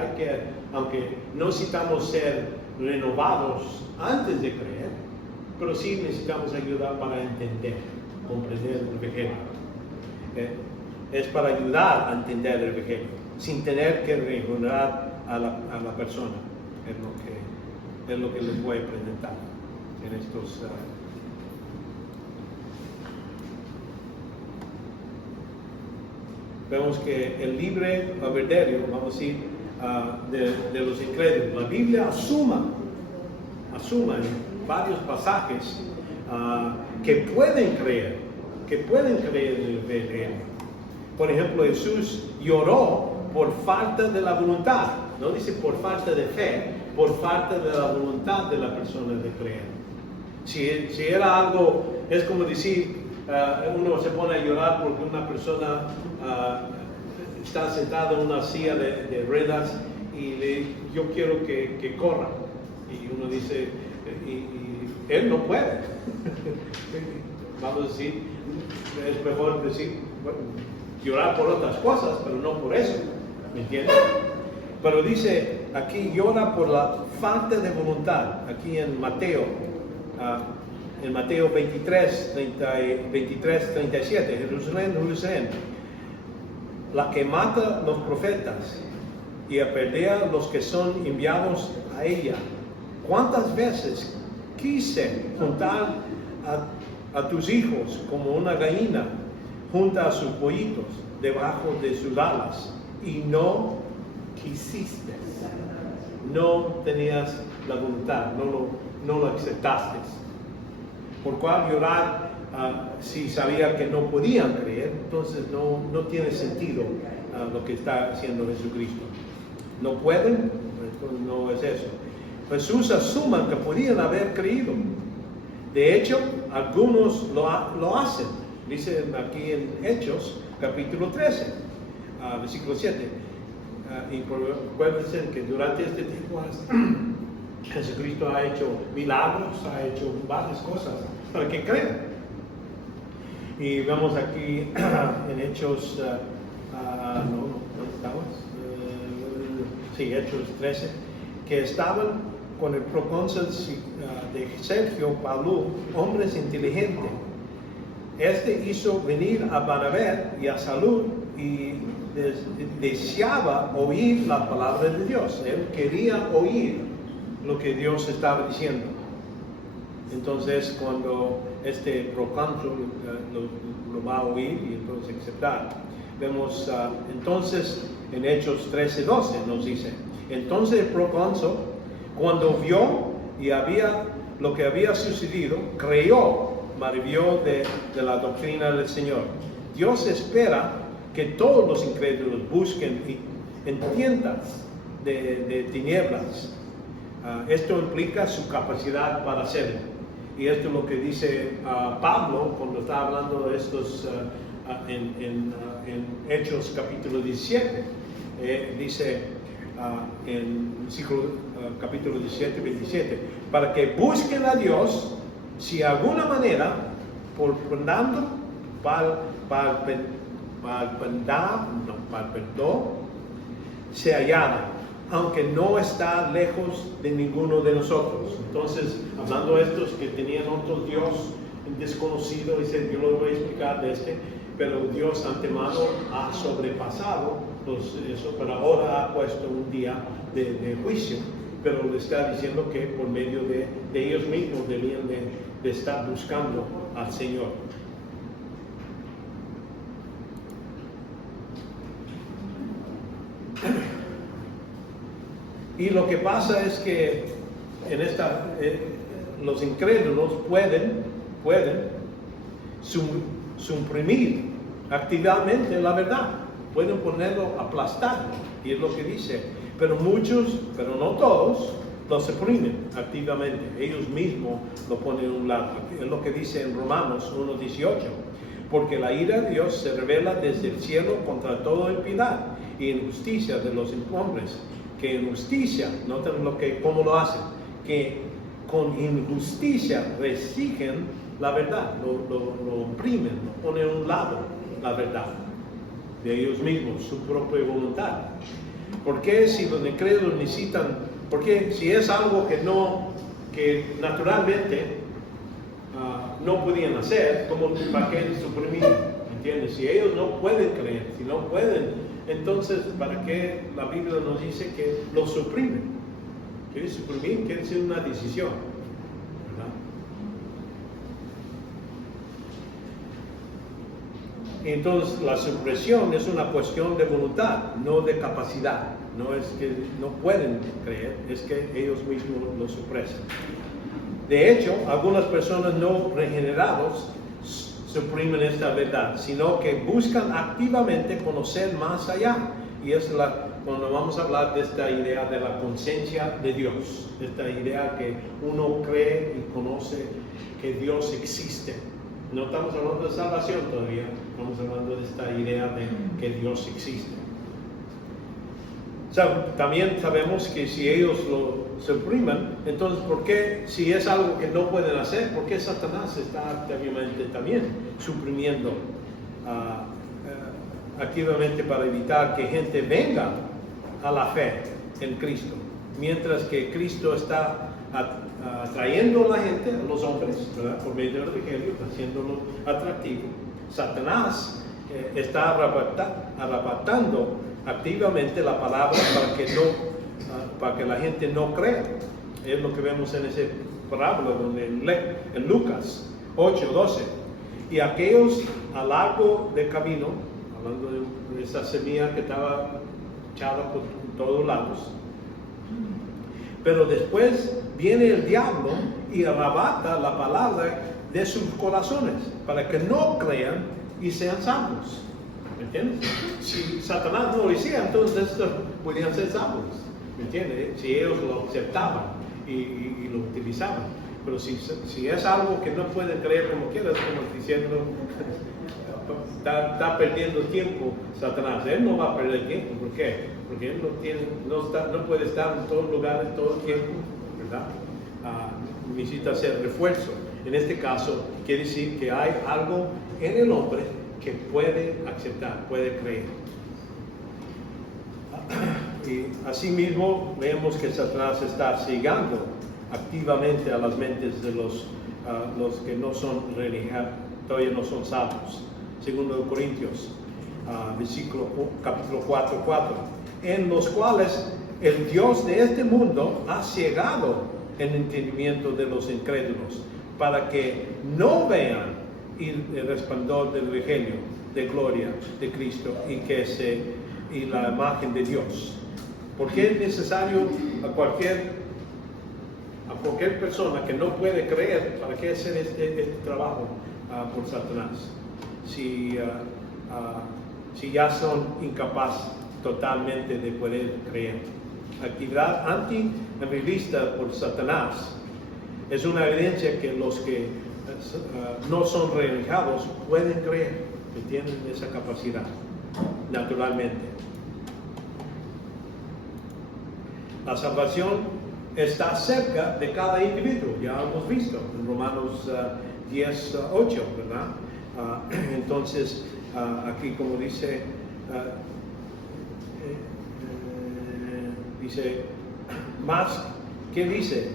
aunque no necesitamos ser renovados antes de creer, pero sí necesitamos ayuda para entender, comprender el Evangelio. Es para ayudar a entender el Evangelio, sin tener que regenerar a la persona. Es lo que les voy a presentar en estos. Vemos que el libre albedrío, vamos a decir, de los incrédulos. La Biblia asuma en varios pasajes que pueden creer en el Evangelio. Por ejemplo, Jesús lloró por falta de la voluntad. No dice por falta de fe, por falta de la voluntad de la persona de creer. Si era algo, es como decir, uno se pone a llorar porque una persona está sentada en una silla de ruedas y yo quiero que corra. Y uno dice, y él no puede. Vamos a decir, es mejor decir, llorar por otras cosas, pero no por eso. ¿Me entiendes? Pero dice aquí, llora por la falta de voluntad. Aquí en Mateo 23, 37, Jerusalén, la que mata los profetas y apedrea los que son enviados a ella. ¿Cuántas veces quise juntar a tus hijos como una gallina junta a sus pollitos debajo de sus alas y no quisiste? No tenías la voluntad, no lo aceptaste. ¿Por cuál llorar si sabía que no podían creer? Entonces no tiene sentido lo que está haciendo Jesucristo. ¿No pueden? Entonces no es eso. Jesús asume que podían haber creído. De hecho, algunos lo hacen. Dice aquí en Hechos, capítulo 13, versículo 7. Y recuerden que durante este tiempo Jesucristo ha hecho milagros, ha hecho varias cosas para que crean. Y vemos aquí en Hechos, ¿dónde estamos? Sí, Hechos 13, que estaban con el procónsul de Sergio Paulo, hombres inteligentes. Este hizo venir a Barnabé y a Saúl y deseaba oír la palabra de Dios. Él quería oír lo que Dios estaba diciendo. Entonces, cuando este procónsul lo va a oír y entonces aceptar. vemos entonces en Hechos 13:12 nos dice, entonces el procónsul, cuando vio lo que había sucedido, creyó, maravilló de la doctrina del Señor. Dios espera que todos los incrédulos busquen en tiendas de tinieblas. Esto implica su capacidad para hacerlo. Y esto es lo que dice Pablo cuando está hablando de estos en Hechos capítulo 17. Dice en capítulo 17, 27, para que busquen a Dios, si de alguna manera, para el perdón, se hallara, aunque no está lejos de ninguno de nosotros. Entonces, hablando de estos que tenían otro Dios desconocido, dice, yo lo voy a explicar de pero Dios antemano ha sobrepasado eso, pero ahora ha puesto un día de juicio, pero le está diciendo que por medio de ellos mismos debían de estar buscando al Señor. Y lo que pasa es que los incrédulos pueden suprimir activamente la verdad, pueden ponerlo, aplastarlo, y es lo que dice, pero muchos, pero no todos, lo suprimen activamente, ellos mismos lo ponen a un lado. Es lo que dice en Romanos 1:18, porque la ira de Dios se revela desde el cielo contra toda impiedad y injusticia de los hombres, que en justicia, noten cómo lo hacen, que con injusticia restringen la verdad, lo oprimen, lo ponen a un lado la verdad de ellos mismos, su propia voluntad. ¿Por qué si los incrédulos necesitan, porque si es algo que naturalmente no podían hacer, ¿para qué suprimir? ¿Entiendes? Si ellos no pueden creer, si no pueden, entonces ¿para qué la Biblia nos dice que lo suprimen? Quiere suprimir, quiere decir una decisión, ¿verdad? Entonces la supresión es una cuestión de voluntad, no de capacidad. No es que no pueden creer, es que ellos mismos lo supresan. De hecho, algunas personas no regenerados suprimen esta verdad, sino que buscan activamente conocer más allá. Y es cuando vamos a hablar de esta idea de la conciencia de Dios, esta idea que uno cree y conoce que Dios existe. No estamos hablando de salvación todavía, estamos hablando de esta idea de que Dios existe. También sabemos que si ellos lo suprimen, entonces ¿por qué, si es algo que no pueden hacer, por qué Satanás está activamente también suprimiendo activamente para evitar que gente venga a la fe en Cristo? Mientras que Cristo está atrayendo a la gente, a los hombres, ¿verdad? Por medio del Evangelio, haciéndolo atractivo. Satanás está arrebatando activamente la palabra para que la gente no crea. Es lo que vemos en ese parábola en Lucas 8:12. Y aquellos a largo del camino, hablando de esa semilla que estaba echada por todos lados, pero después viene el diablo y arrebata la palabra de sus corazones para que no crean y sean salvos. ¿Me entiendes? Si Satanás no lo hiciera, entonces estos podían ser salvos. ¿Me entiendes? Si ellos lo aceptaban y lo utilizaban. Pero si es algo que no pueden creer como quieras, como diciendo, está perdiendo tiempo Satanás. Él no va a perder tiempo. ¿Por qué? Porque él no puede estar en todos lugares todo el tiempo, ¿verdad? Necesita hacer refuerzo. En este caso, quiere decir que hay algo en el hombre que puede aceptar, puede creer. Y asimismo vemos que Satanás está cegando activamente a las mentes de los que no son religiosos, todavía no son salvos. Segundo de Corintios, capítulo 4:4, en los cuales el Dios de este mundo ha cegado el entendimiento de los incrédulos, para que no vean y el resplandor del Evangelio de gloria de Cristo y la imagen de Dios. ¿Por qué es necesario a cualquier persona que no puede creer, para qué hacer este trabajo por Satanás? Si ya son incapaces totalmente de poder creer. Actividad anti-evangelista por Satanás es una evidencia que los que no son religiosos pueden creer, que tienen esa capacidad naturalmente. La salvación está cerca de cada individuo, ya hemos visto en Romanos 10:8, ¿verdad? Entonces, aquí como dice, más, ¿qué dice?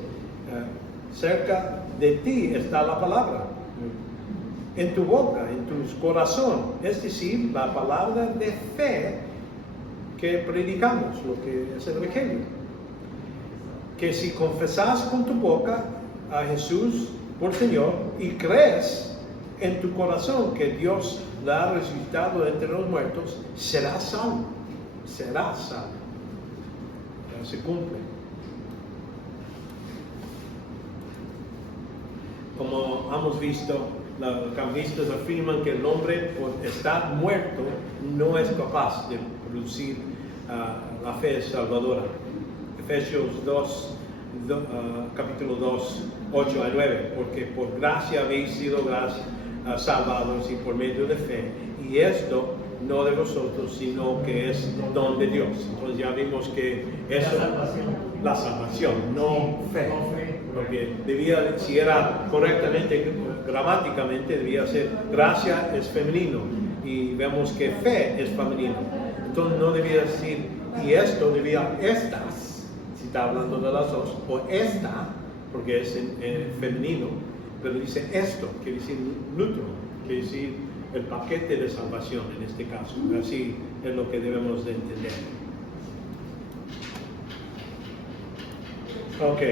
Cerca de ti está la palabra, en tu boca, en tu corazón, es decir, la palabra de fe que predicamos, lo que es el Evangelio. Que si confesas con tu boca a Jesús por Señor y crees en tu corazón que Dios la ha resucitado entre los muertos, serás salvo. Serás salvo. Ya se cumple. Como hemos visto, los calvinistas afirman que el hombre, por estar muerto, no es capaz de producir la fe salvadora. Efesios 2, capítulo 2, 8 a 9, porque por gracia habéis sido salvados y por medio de fe, y esto no de vosotros, sino que es don de Dios. Entonces ya vimos que eso es la salvación, no fe. Porque si era correctamente, gramáticamente, debía ser gracia es femenino, y vemos que fe es femenino. Entonces no debía decir, y esto debía estas, si está hablando de las dos, o esta, porque es en femenino, pero dice esto, quiere decir neutro, quiere decir el paquete de salvación en este caso. Así es lo que debemos de entender. Ok.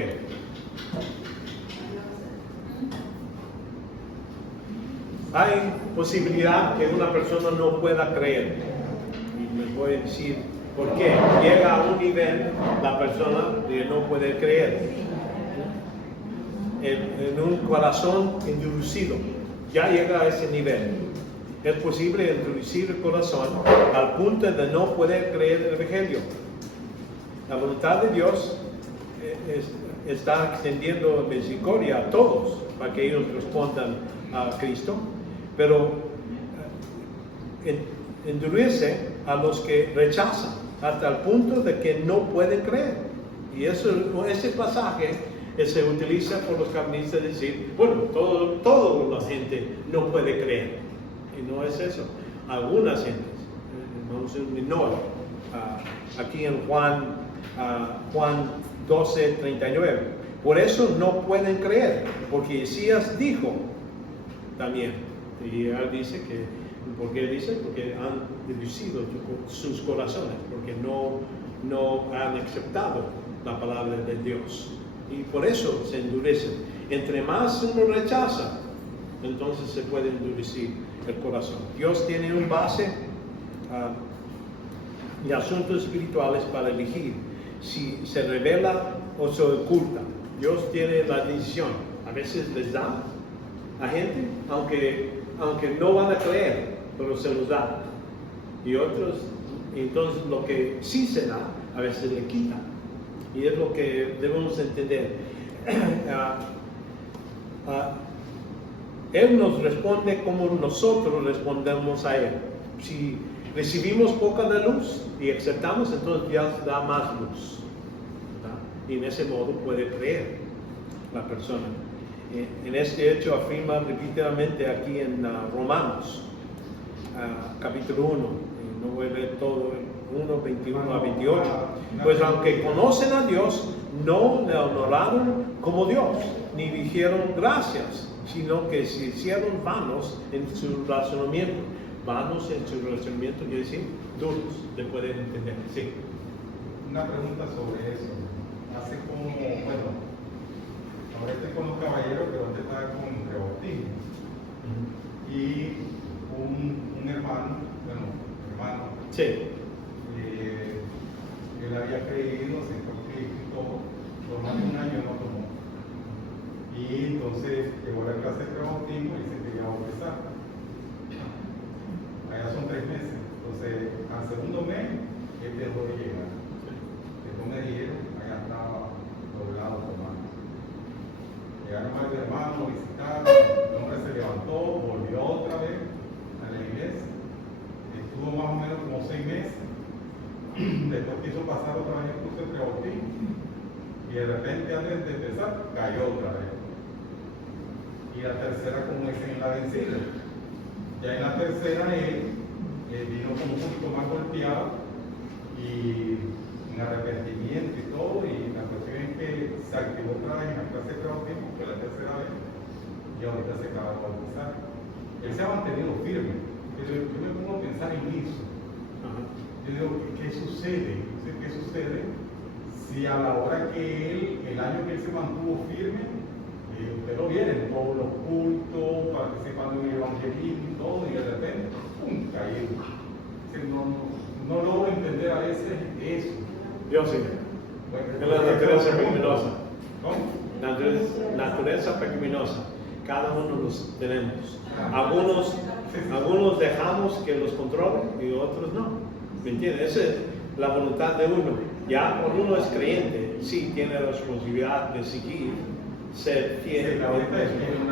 Hay posibilidad que una persona no pueda creer. Y les voy a decir por qué. Llega a un nivel la persona que no puede creer. En un corazón endurecido. Ya llega a ese nivel. Es posible endurecer el corazón al punto de no poder creer el Evangelio. La voluntad de Dios está extendiendo misericordia a todos para que ellos respondan a Cristo, pero endurece a los que rechazan hasta el punto de que no pueden creer. Y ese pasaje se utiliza por los calvinistas de decir, bueno, toda la gente no puede creer. Y no es eso. Algunas gentes, vamos a un menor, aquí en Juan 12:39. Por eso no pueden creer, porque Isaías dijo también, y él dice que, ¿por qué dice? Porque han endurecido sus corazones, porque no han aceptado la palabra de Dios. Y por eso se endurecen. Entre más uno rechaza, entonces se puede endurecer el corazón. Dios tiene un base de asuntos espirituales para elegir si se revela o se oculta. Dios tiene la decisión. A veces les da a gente, aunque no van a creer, pero se los da. Y otros, entonces lo que sí se da, a veces le quita. Y es lo que debemos entender. Él nos responde como nosotros respondemos a Él. Si recibimos poca de luz y aceptamos, entonces Dios da más luz, ¿verdad? Y en ese modo puede creer la persona. En este hecho afirma repetidamente aquí en Romanos, capítulo 1, no voy a leer todo, 1, 21 a 28. Pues aunque conocen a Dios, no le honoraron como Dios, ni dijeron gracias, sino que se hicieron vanos en su razonamiento. Vanos en su razonamiento quiere decir duros de poder entender. Sí. Una pregunta sobre eso. Hace como, bueno, ahora estoy con los caballeros, pero antes estaba con rebautismo. y un hermano, Sí. él había creído, se fue y todo, por más de un año no tomó. Y entonces llegó a la clase de bautismo y se quería bautizar. Allá son 3 meses. Entonces, al segundo mes, él dejó de llegar. Después me dijeron, allá estaba doblado tomando. Llegaron varios hermanos, lo visitaron, el hombre se levantó, volvió otra vez a la iglesia. Estuvo más o menos como 6 meses. Después quiso pasar otra vez el curso de bautismo. Y de repente, antes de empezar, cayó otra vez. Y la tercera, como dicen, en la vencida. Ya en la tercera él vino como un poquito más golpeado y en arrepentimiento y todo, y la cuestión es que se activó otra vez en la clase de bautismo, fue la tercera vez, y ahorita se acaba de bautizar. Él se ha mantenido firme. Yo me pongo a pensar en eso. Yo digo, ¿qué sucede? ¿Qué sucede si a la hora que él, el año que él se mantuvo firme, usted lo viene en todos los cultos, participando en el evangelismo y todo, y de repente, ¡pum!, caído. No logro entender a veces eso. Yo sí. Es la naturaleza pecaminosa. ¿Cómo? Naturaleza pecaminosa. Cada uno los tenemos. Algunos dejamos que los controlen y otros no. ¿Me entiendes? Esa es la voluntad de uno. Ya cuando uno es creyente, sí tiene la responsabilidad de seguir, ser fiel.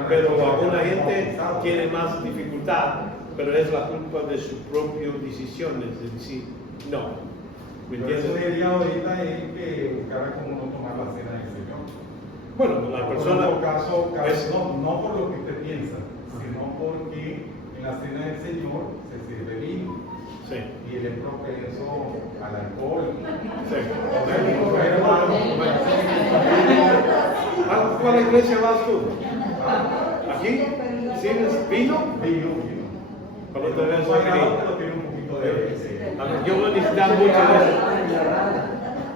Pero alguna gente tiene más dificultad, pero es la culpa de sus propias decisiones, de decir no. ¿Me entiendes? Eso diría ahorita es que buscara cómo no tomar la cena del Señor. Bueno, la persona. En caso, no por lo que usted piensa, sino porque en la cena del Señor se sirve vino. Sí. Y él es propenso al alcohol. Sí. ¿A cuál iglesia vas tú? ¿Aquí? ¿Tienes vino? Vino. Cuando te ves pero tiene un poquito de... yo voy a necesitar mucho de eso.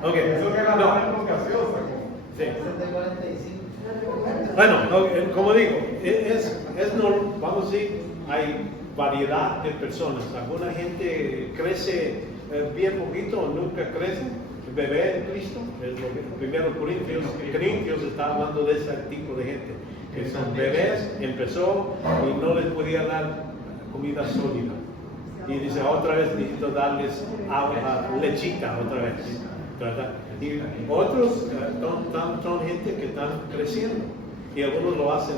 Ok. Eso que la con gaseosa. Sí. Bueno, como digo, vamos a decir, hay variedad de personas. Alguna gente crece bien poquito o nunca crece. Bebé en Cristo, es lo que primero Corintios está hablando de ese tipo de gente. Que son bebés, empezó y no les podía dar comida sólida. Y dice, otra vez necesito darles agua, lechita otra vez. ¿Verdad? Y otros son gente que están creciendo. Y algunos lo hacen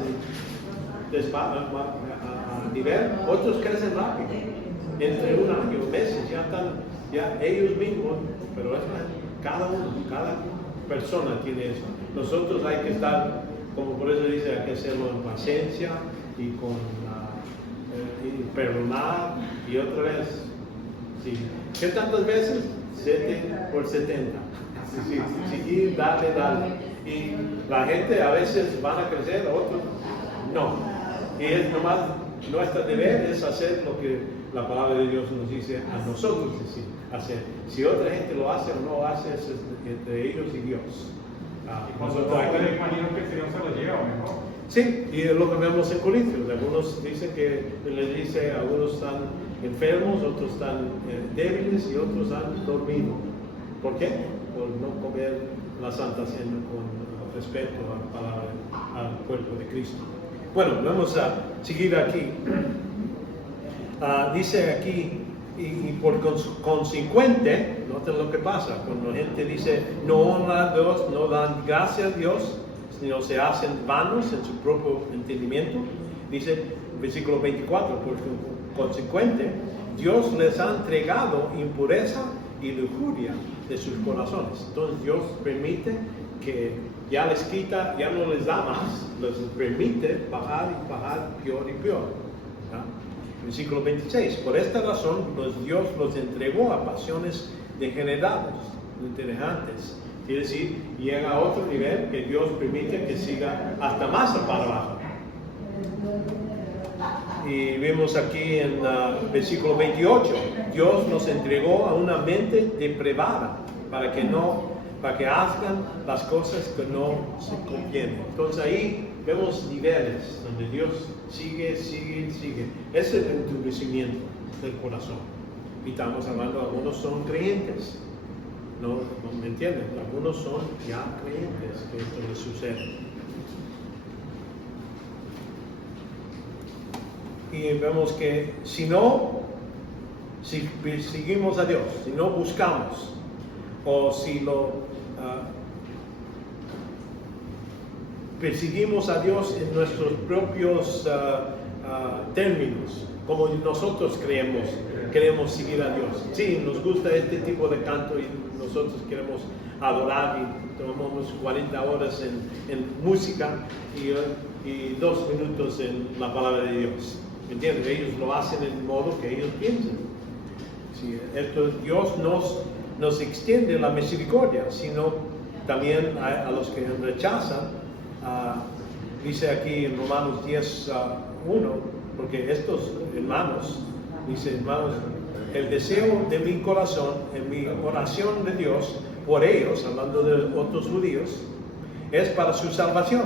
a nivel, otros crecen rápido. Entre un año, meses, ya ellos mismos, pero cada persona tiene eso. Nosotros hay que estar, como por eso dice, hay que hacerlo en paciencia y con y perdonar y otra vez. Sí. ¿Qué tantas veces? 7 por 70. Sí, dale. Y la gente a veces van a crecer, otros no. Y es nomás nuestro deber es hacer lo que la palabra de Dios nos dice a nosotros hacer. Si otra gente lo hace o no hace, es entre ellos y Dios. Nosotros me imagino que el Señor se lo lleva mejor. Sí, y es lo que vemos en Corintios. Algunos dicen que les dice, algunos están enfermos, otros están débiles y otros han dormido. ¿Por qué? Por no comer la Santa Cena con respeto al cuerpo de Cristo. Bueno, vamos a seguir aquí. Dice aquí, y por consecuente, noten lo que pasa, cuando la gente dice no honra a Dios, no dan gracias a Dios, sino se hacen vanos en su propio entendimiento. Dice, versículo 24, por consecuente, Dios les ha entregado impureza y lujuria de sus corazones. Entonces Dios permite que ya les quita, ya no les da más, les permite bajar peor y peor. ¿Ah? Versículo 26, por esta razón Dios los entregó a pasiones degeneradas, interesantes. Quiere decir, llega a otro nivel que Dios permite que siga hasta más para abajo. Y vemos aquí en versículo 28, Dios nos entregó a una mente depravada para que no para que hagan las cosas que no se convienen. Entonces ahí vemos niveles donde Dios sigue. Ese es el endurecimiento del corazón. Y estamos hablando, algunos son creyentes. No me entienden, algunos son ya creyentes que esto les sucede. Y vemos que si seguimos a Dios, si no buscamos, o si perseguimos a Dios en nuestros propios términos, como nosotros queremos seguir a Dios. Sí, nos gusta este tipo de canto y nosotros queremos adorar y tomamos 40 horas en música y 2 minutos en la palabra de Dios. ¿Me entienden? Ellos lo hacen en el modo que ellos piensan. Sí, Dios nos extiende la misericordia, sino también a los que rechazan. Dice aquí en Romanos 10:1, porque estos hermanos, dice hermanos, el deseo de mi corazón, en mi oración de Dios por ellos, hablando de otros judíos, es para su salvación,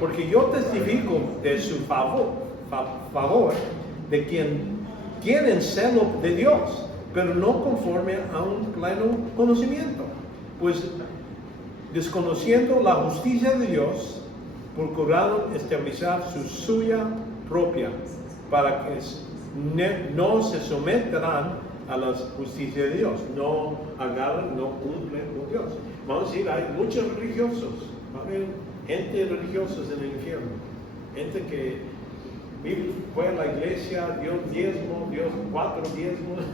porque yo testifico de su favor de quien quieren celo de Dios, pero no conforme a un pleno conocimiento, pues desconociendo la justicia de Dios, procuraron establecer su suya propia, para que no se someterán a la justicia de Dios, no agarran, no cumplen con Dios. Vamos a decir, hay muchos religiosos, va a haber gente religiosa en el infierno, gente que fue a la iglesia, dio 4 diezmos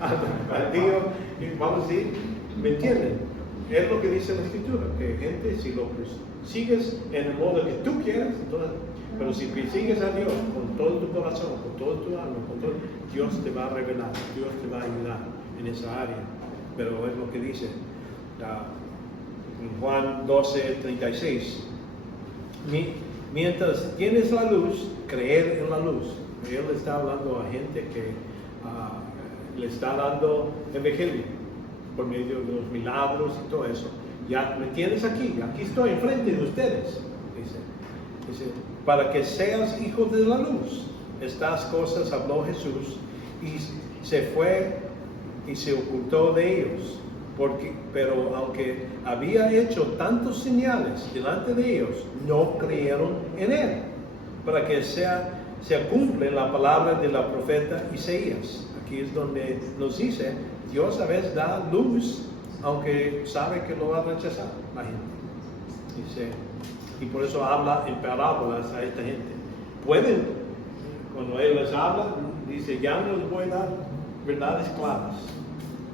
al día, y vamos a decir, ¿me entienden? Es lo que dice la Escritura, que gente, si lo sigues en el modo que tú quieres, entonces, pero si sigues a Dios con todo tu corazón, con todo tu alma, Dios te va a revelar, Dios te va a ayudar en esa área. Pero es lo que dice en Juan 12:36. Mientras tienes la luz, creer en la luz. Él está hablando a gente que le está dando evangelio por medio de los milagros y todo eso. Ya me tienes aquí estoy enfrente de ustedes, dice, para que seas hijos de la luz. Estas cosas habló Jesús y se fue y se ocultó de ellos, pero aunque había hecho tantos señales delante de ellos, no creyeron en él, para que se cumple la palabra de la profeta Isaías. Aquí es donde nos dice, Dios a veces da luz, aunque sabe que lo va a rechazar la gente. Dice, y por eso habla en parábolas a esta gente. Cuando Él les habla, dice, ya no les voy a dar verdades claras,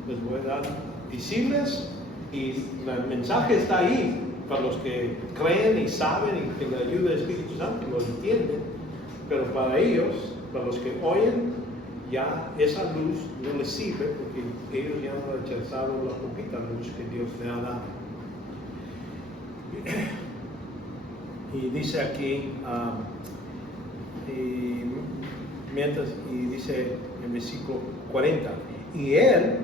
les voy a dar visibles, y el mensaje está ahí para los que creen y saben y que le ayuda el Espíritu Santo, lo entienden, pero para ellos, para los que oyen, ya esa luz no les sirve porque ellos ya han rechazado la poquita luz que Dios le ha dado. Y dice aquí, y dice en versículo 40, y él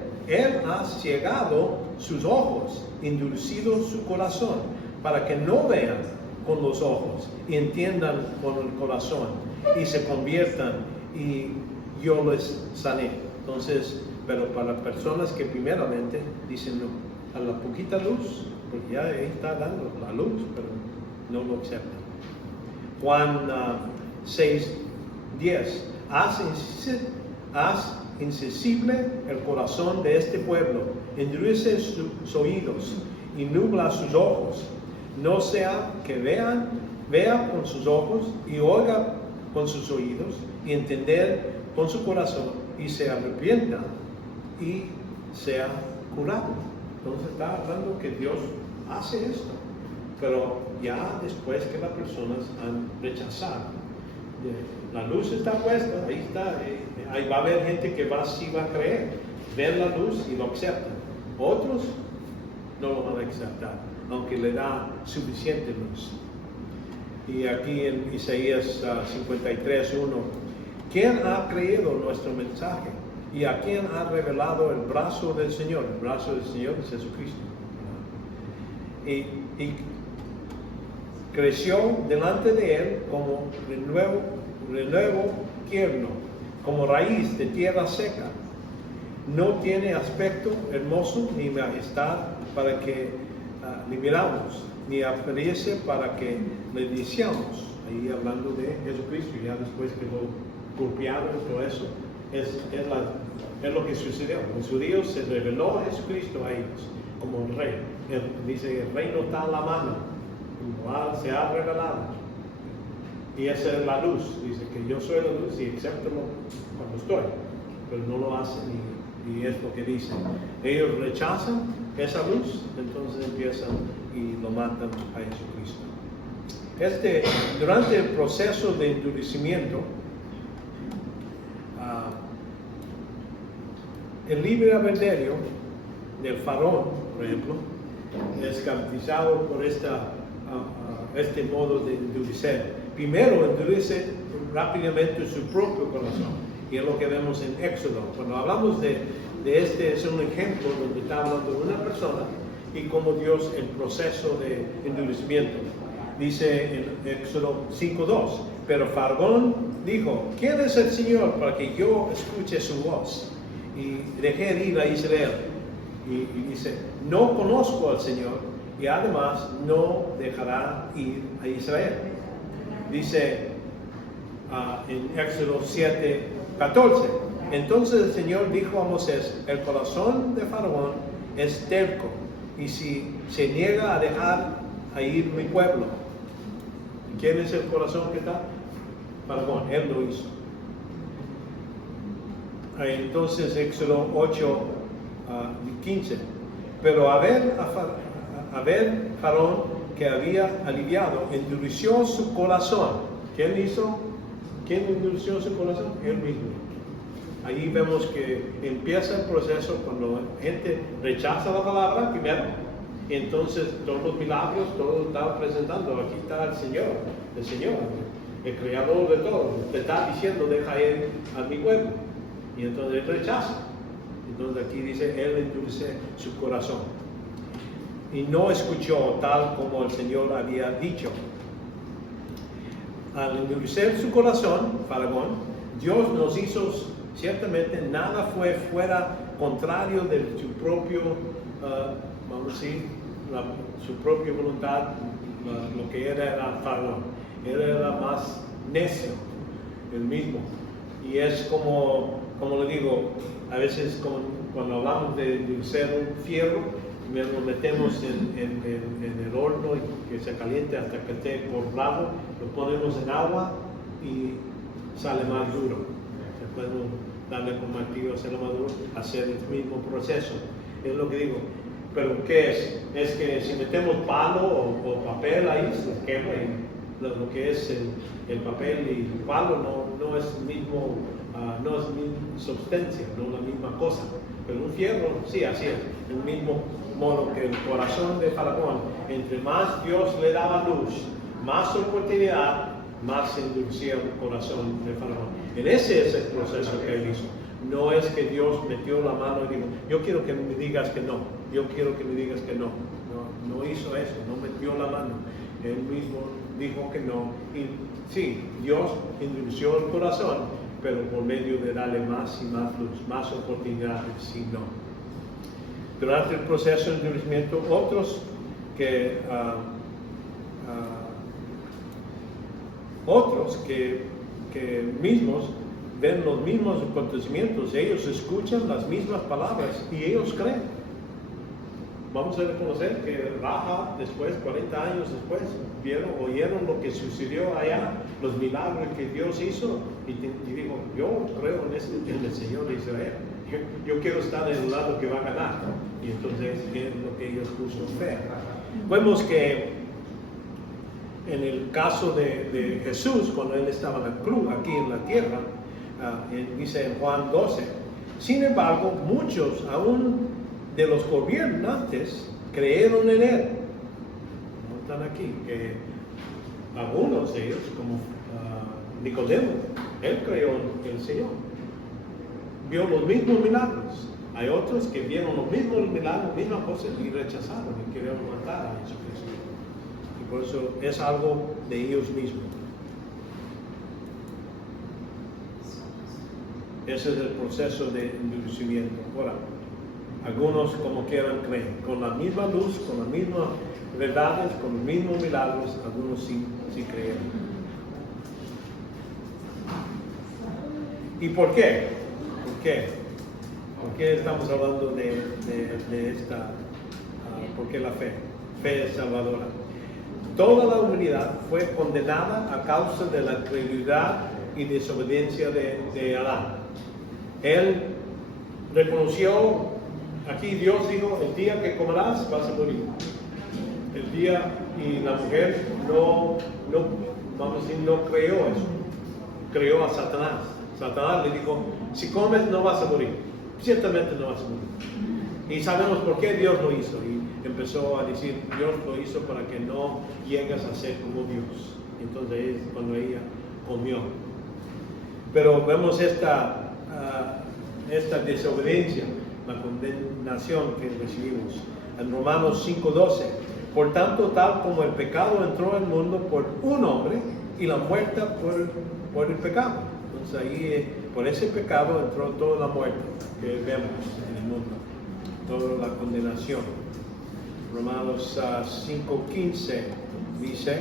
ha ciegado sus ojos, endurecido su corazón, para que no vean con los ojos y entiendan con el corazón y se conviertan y yo les sané. Entonces, pero para personas que primeramente dicen no, a la poquita luz, porque ya está dando la luz, pero no lo aceptan. Juan 6:10, haz insensible el corazón de este pueblo, endurece sus oídos y nubla sus ojos, no sea que vea con sus ojos y oiga con sus oídos y entender con su corazón y se arrepienta y sea curado. Entonces está hablando que Dios hace esto, pero ya después que las personas han rechazado. La luz está puesta, ahí está, ahí va a haber gente que sí va a creer, ven la luz y lo aceptan. Otros no lo van a aceptar, aunque le da suficiente luz. Y aquí en Isaías 53:1, ¿quién ha creído nuestro mensaje? ¿Y a quién ha revelado el brazo del Señor? El brazo del Señor es Jesucristo. y creció delante de él como renuevo tierno, como raíz de tierra seca. No tiene aspecto hermoso ni majestad para que le miramos, ni aparece para que le deseamos. Ahí hablando de Jesucristo, ya después que lo golpearon y todo eso, es lo que sucedió. Los judíos se reveló a Jesucristo a ellos como rey. Él dice, el reino está en la mano, se ha revelado. Y esa es la luz. Dice que yo soy la luz y acéptalo cuando estoy, pero no lo hacen y es lo que dicen. Ellos rechazan esa luz, entonces empiezan y lo matan a Jesucristo. Durante el proceso de endurecimiento, el libre albedrío del faraón, por ejemplo, es caracterizado por este modo de endurecer. Primero endurece rápidamente su propio corazón, y es lo que vemos en Éxodo. Cuando hablamos de este, es un ejemplo donde está hablando de una persona y como Dios, el proceso de endurecimiento. Dice en Éxodo 5:2, pero Faraón dijo, ¿quién es el Señor para que yo escuche su voz? Y dejé ir a Israel. Y dice, no conozco al Señor y además no dejará ir a Israel. Dice en Éxodo 7:14, entonces el Señor dijo a Moisés, el corazón de Faraón es terco y si se niega a dejar a ir mi pueblo. ¿Quién es el corazón que está? Faraón, él lo hizo. Entonces Éxodo 8:15, pero a ver Faraón que había aliviado, endureció su corazón. ¿Quién hizo? ¿Quién endureció su corazón? Él mismo. Ahí vemos que empieza el proceso cuando la gente rechaza la palabra primero, y entonces todos los milagros, todo está presentando. Aquí está el Señor, el creador de todo, te está diciendo, deja ir a mi pueblo. Y entonces él rechaza. Entonces aquí dice, él endurece su corazón. Y no escuchó tal como el Señor había dicho. Al endurecer su corazón, Faraón, Dios nos hizo, ciertamente nada fue fuera contrario de su propio, vamos a decir, su propia voluntad, lo que era Faraón. Él era más necio, el mismo. Y es como le digo, a veces cuando hablamos de endurecer un fierro, lo metemos en el horno y que se caliente hasta que esté cortado, lo ponemos en agua y sale más duro. Podemos darle con martillo, hacerlo más duro, hacer el mismo proceso. Es lo que digo. Pero ¿qué es? Es que si metemos palo o papel ahí, se quema y lo que es el papel y el palo no es el mismo, no es la misma sustancia, no la misma cosa. Pero un fierro, sí, así es, el mismo modo que el corazón de Faraón, entre más Dios le daba luz, más oportunidad, más se endurecía el corazón de Faraón. En ese es el proceso que él hizo. No es que Dios metió la mano y dijo, yo quiero que me digas que no, yo quiero que me digas que no. No hizo eso, no metió la mano. Él mismo dijo que no. Y sí, Dios endureció el corazón, pero por medio de darle más y más luz, más oportunidades, si no. Durante el proceso de endurecimiento, otros que mismos ven los mismos acontecimientos, ellos escuchan las mismas palabras y ellos creen. Vamos a reconocer que Raja después, 40 años después, oyeron lo que sucedió allá, los milagros que Dios hizo, y dijo, yo creo en el Señor de Israel. Yo quiero estar en el lado que va a ganar. Y entonces es lo que ellos puso fe. Vemos que en el caso de Jesús, cuando él estaba en la cruz, aquí en la tierra, dice en Juan 12, sin embargo, muchos aún de los gobernantes creyeron en él. No están aquí, que algunos de ellos, como Nicodemo, él creyó en el Señor. Vio los mismos milagros. Hay otros que vieron los mismos milagros, mismas cosas y rechazaron y querían matar a Jesucristo. Y por eso es algo de ellos mismos. Ese es el proceso de endurecimiento. Ahora, algunos como quieran creen, con la misma luz, con las mismas verdades, con los mismos milagros, algunos sí creen. ¿Y por qué? ¿Por qué? ¿Por qué estamos hablando de esta? ¿Por qué la fe? Fe es salvadora. Toda la humanidad fue condenada a causa de la incredulidad y desobediencia de Adán. Él reconoció, aquí Dios dijo, el día que comerás vas a morir. El día, y la mujer vamos a decir, no creyó eso. Creyó a Satanás. Satanás le dijo, si comes no vas a morir. Ciertamente no vas a morir. Y sabemos por qué Dios lo hizo. Y empezó a decir, Dios lo hizo para que no llegues a ser como Dios. Entonces es cuando ella comió. Pero vemos esta desobediencia, la condenación que recibimos. En Romanos 5:12, por tanto, tal como el pecado entró al mundo por un hombre y la muerte por el pecado. Entonces ahí, por ese pecado entró toda la muerte que vemos en el mundo, toda la condenación. Romanos 5:15 dice,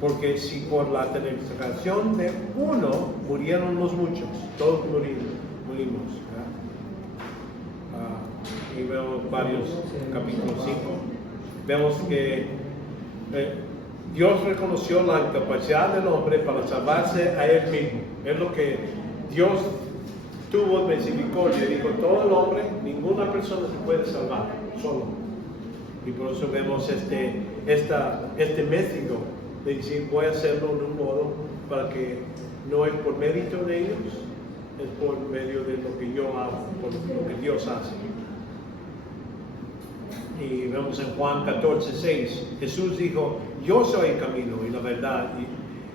porque si por la transgresión de uno murieron los muchos, todos morimos. Y vemos varios capítulos 5. Vemos que Dios reconoció la incapacidad del hombre para salvarse a él mismo. Es lo que Dios tuvo misericordia. Dijo, todo el hombre, ninguna persona se puede salvar, solo. Y por eso vemos este método de decir, voy a hacerlo de un modo para que no es por mérito de ellos, es por medio de lo que yo hago, por lo que Dios hace. Y vemos en Juan 14:6, Jesús dijo, yo soy el camino y la verdad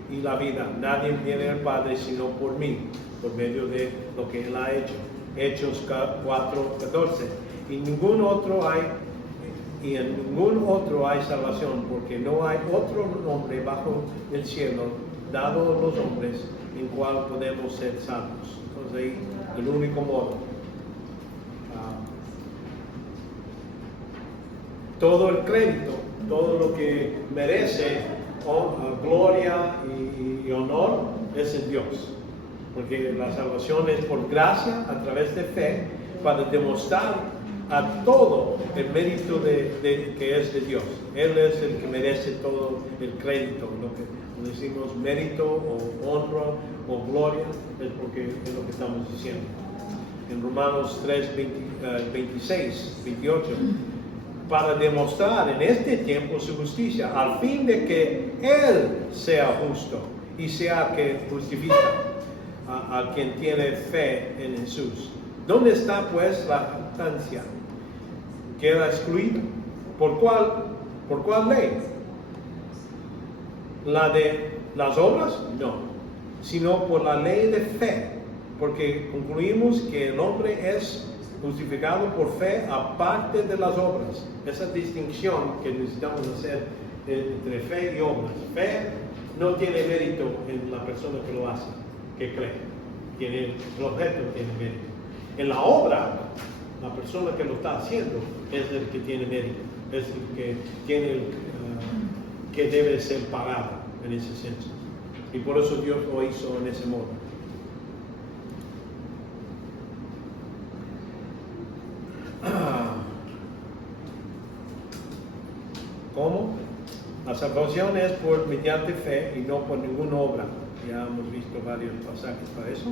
y la vida. Nadie viene al Padre sino por mí, por medio de lo que Él ha hecho. Hechos 4:14, y en ningún otro hay salvación, porque no hay otro nombre bajo el cielo dado a los hombres en cual podemos ser salvos. Entonces ahí el único modo. Todo el crédito, todo lo que merece gloria y honor es en Dios. Porque la salvación es por gracia a través de fe para demostrar a todo el mérito que es de Dios. Él es el que merece todo el crédito. Lo que decimos mérito o honra o gloria es porque es lo que estamos diciendo. En Romanos 3, 26, 28, para demostrar en este tiempo su justicia, al fin de que Él sea justo y sea que justifica a quien tiene fe en Jesús. ¿Dónde está pues la jactancia? ¿Queda excluida? ¿Por cuál ley? ¿La de las obras? No, sino por la ley de fe, porque concluimos que el hombre es justificado por fe aparte de las obras. Esa distinción que necesitamos hacer entre fe y obras. Fe no tiene mérito en la persona que lo hace, que cree. El objeto tiene mérito. En la obra, la persona que lo está haciendo es el que tiene mérito, es el que tiene que debe ser pagado en ese sentido. Y por eso Dios lo hizo en ese modo. ¿Cómo? La salvación es por mediante fe y no por ninguna obra. Ya hemos visto varios pasajes para eso.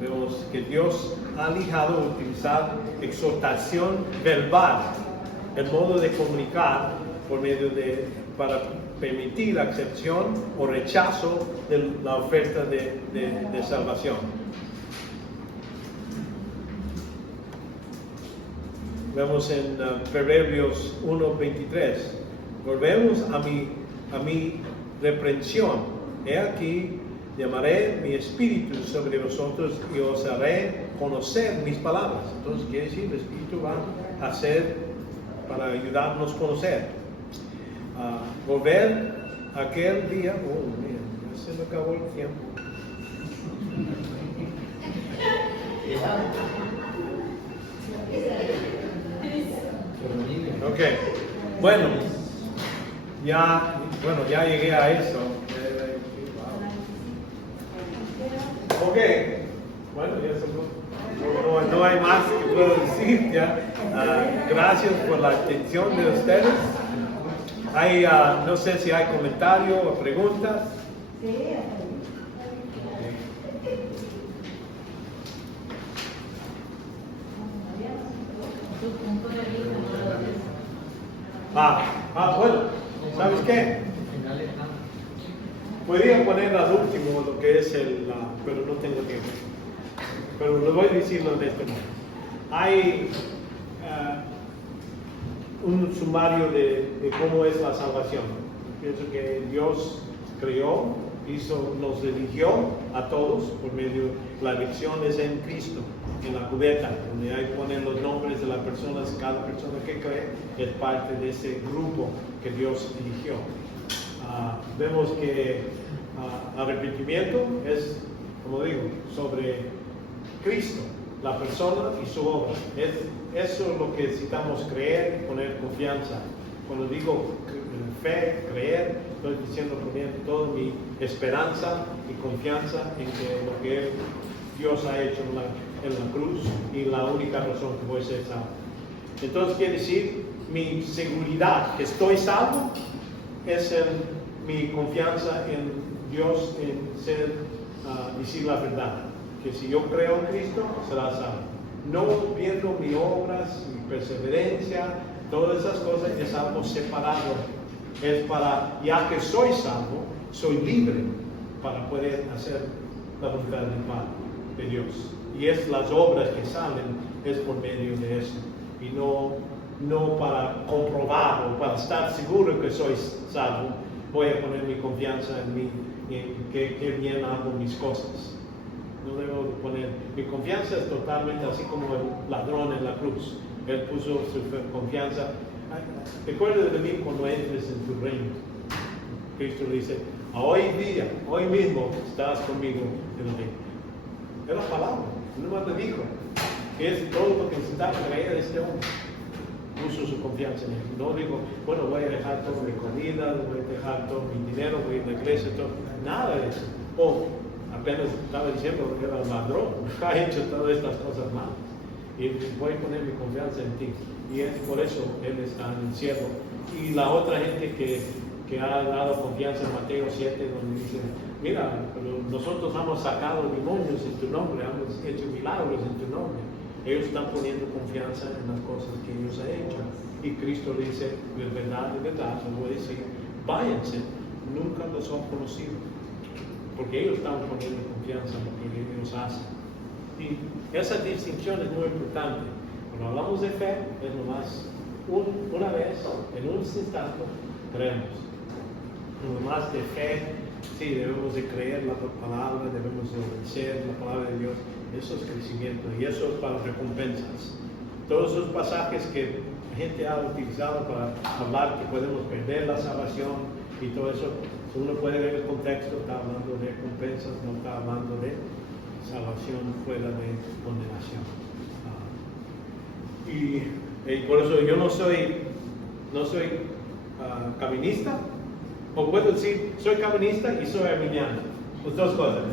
Vemos que Dios ha eligido utilizar exhortación verbal, el modo de comunicar por medio para permitir la acepción o rechazo de la oferta de salvación. Vemos en Proverbios 1:23, volvemos a mi reprensión. He aquí, llamaré mi espíritu sobre vosotros y os haré conocer mis palabras. Entonces quiere decir, el espíritu va a hacer para ayudarnos a conocer. Volver aquel día, mira, ya se me acabó el tiempo. Ok, bueno, ya llegué a eso. Ok, bueno, ya no hay más que puedo decir. Ya. Gracias por la atención de ustedes. No sé si hay comentarios o preguntas. Bueno, ¿sabes qué? Podría poner al último lo que es pero no tengo tiempo. Pero lo voy a decirlo de este modo. Hay un sumario de cómo es la salvación. Pienso que Dios creó, nos eligió a todos por medio de la elección es en Cristo, en la cubeta, donde ahí ponen los nombres de las personas, cada persona que cree es parte de ese grupo que Dios eligió. Vemos que arrepentimiento es, como digo, sobre Cristo, la persona y su obra. Eso es lo que necesitamos creer y poner confianza. Cuando digo fe, creer, estoy diciendo poner toda mi esperanza y confianza en que lo que Dios ha hecho en la cruz y la única razón que voy a ser salvo. Entonces quiere decir, mi seguridad que estoy salvo es mi confianza en Dios, en decir la verdad. Que si yo creo en Cristo, será salvo. No viendo mis obras, mi perseverancia, todas esas cosas es algo separado. Es para, ya que soy salvo, soy libre para poder hacer la voluntad del Padre, de Dios. Y es las obras que salen, es por medio de eso. Y no para comprobar o para estar seguro que soy salvo, voy a poner mi confianza en que bien hago mis cosas. No debo poner, mi confianza es totalmente así como el ladrón en la cruz. Él puso su confianza. Recuerda de mí cuando entres en tu reino. Cristo le dice, hoy mismo estás conmigo en el reino. Es la palabra, no más le dijo, que es todo lo que necesitaba creer de este hombre. Puso su confianza en él. No digo, bueno, voy a dejar todo mi comida, voy a dejar todo mi dinero, voy a ir a la iglesia, todo. Nada de eso. Apenas estaba diciendo que era ladrón, ha hecho todas estas cosas mal. Y voy a poner mi confianza en ti. Y es por eso Él está en el cielo. Y la otra gente que ha dado confianza en Mateo 7, donde dice, mira, pero nosotros hemos sacado demonios en tu nombre, hemos hecho milagros en tu nombre. Ellos están poniendo confianza en las cosas que ellos han hecho. Y Cristo le dice, de verdad, les voy a decir, váyanse, nunca los han conocido. Porque ellos están poniendo confianza en lo que ellos hacen. Y esa distinción es muy importante. Cuando hablamos de fe, es nomás una vez, en un instante, creemos. Nomás de fe, sí, debemos de creer la palabra, debemos de obedecer la palabra de Dios. Eso es crecimiento y eso es para recompensas. Todos esos pasajes que la gente ha utilizado para hablar que podemos perder la salvación y todo eso, si uno puede ver el contexto, está hablando de recompensas, no está hablando de salvación fuera de condenación. Y por eso yo no soy calvinista, o puedo decir, soy calvinista y soy arminiano, las dos cosas.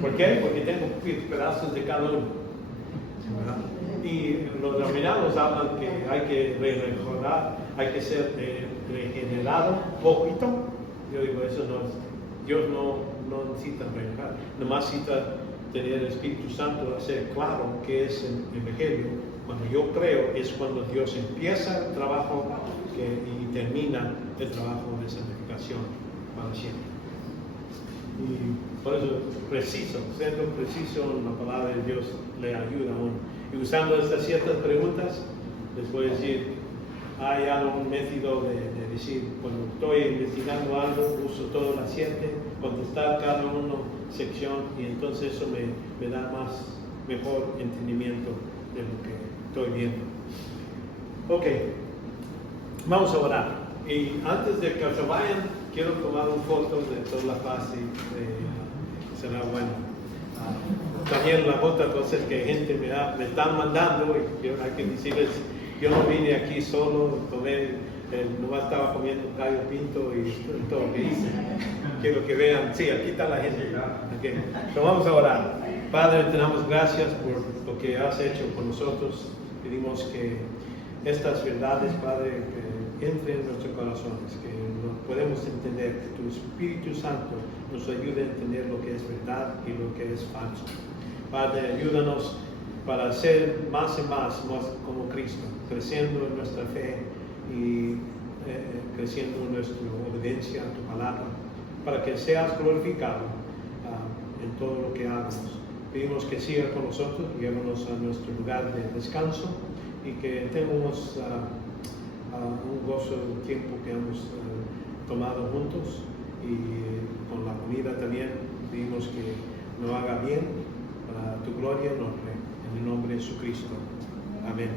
¿Por qué? Porque tengo pedazos de cada uno. Y los arminianos hablan que hay que regenerar, hay que ser regenerado poquito. Yo digo, eso no es, Dios no necesita regenerar, nomás necesita tener el Espíritu Santo, hacer claro que es el Evangelio. Cuando yo creo es cuando Dios empieza el trabajo y termina el trabajo de santificación para siempre. Y por eso siendo preciso en la palabra de Dios le ayuda a uno. Y usando estas ciertas preguntas, les voy a decir, hay algún método de decir, cuando estoy investigando algo, uso todo las 7, contestar cada uno sección, y entonces eso me da mejor entendimiento de lo que estoy viendo. Ok, vamos a orar. Y antes de que se vayan, quiero tomar una foto de toda la clase. Será bueno. También la otra cosa es que gente me están mandando, y hay que decirles, yo no vine aquí solo, nomás estaba comiendo un gallo pinto y todo lo que hice. Quiero que vean, sí, aquí está la gente. Okay. So, vamos a orar. Padre, te damos gracias por lo que has hecho con nosotros. Pedimos que estas verdades, Padre, que entren en nuestros corazones, que nos podemos entender, que tu Espíritu Santo nos ayude a entender lo que es verdad y lo que es falso. Padre, ayúdanos para ser más y más como Cristo, creciendo en nuestra fe y creciendo en nuestra obediencia a tu palabra, para que seas glorificado en todo lo que hagamos. Pedimos que sigas con nosotros, llévanos a nuestro lugar de descanso y que tengamos un gozo del tiempo que hemos tomado juntos, y con la comida también pedimos que nos haga bien para tu gloria y honra, en el nombre de Jesucristo. Amén.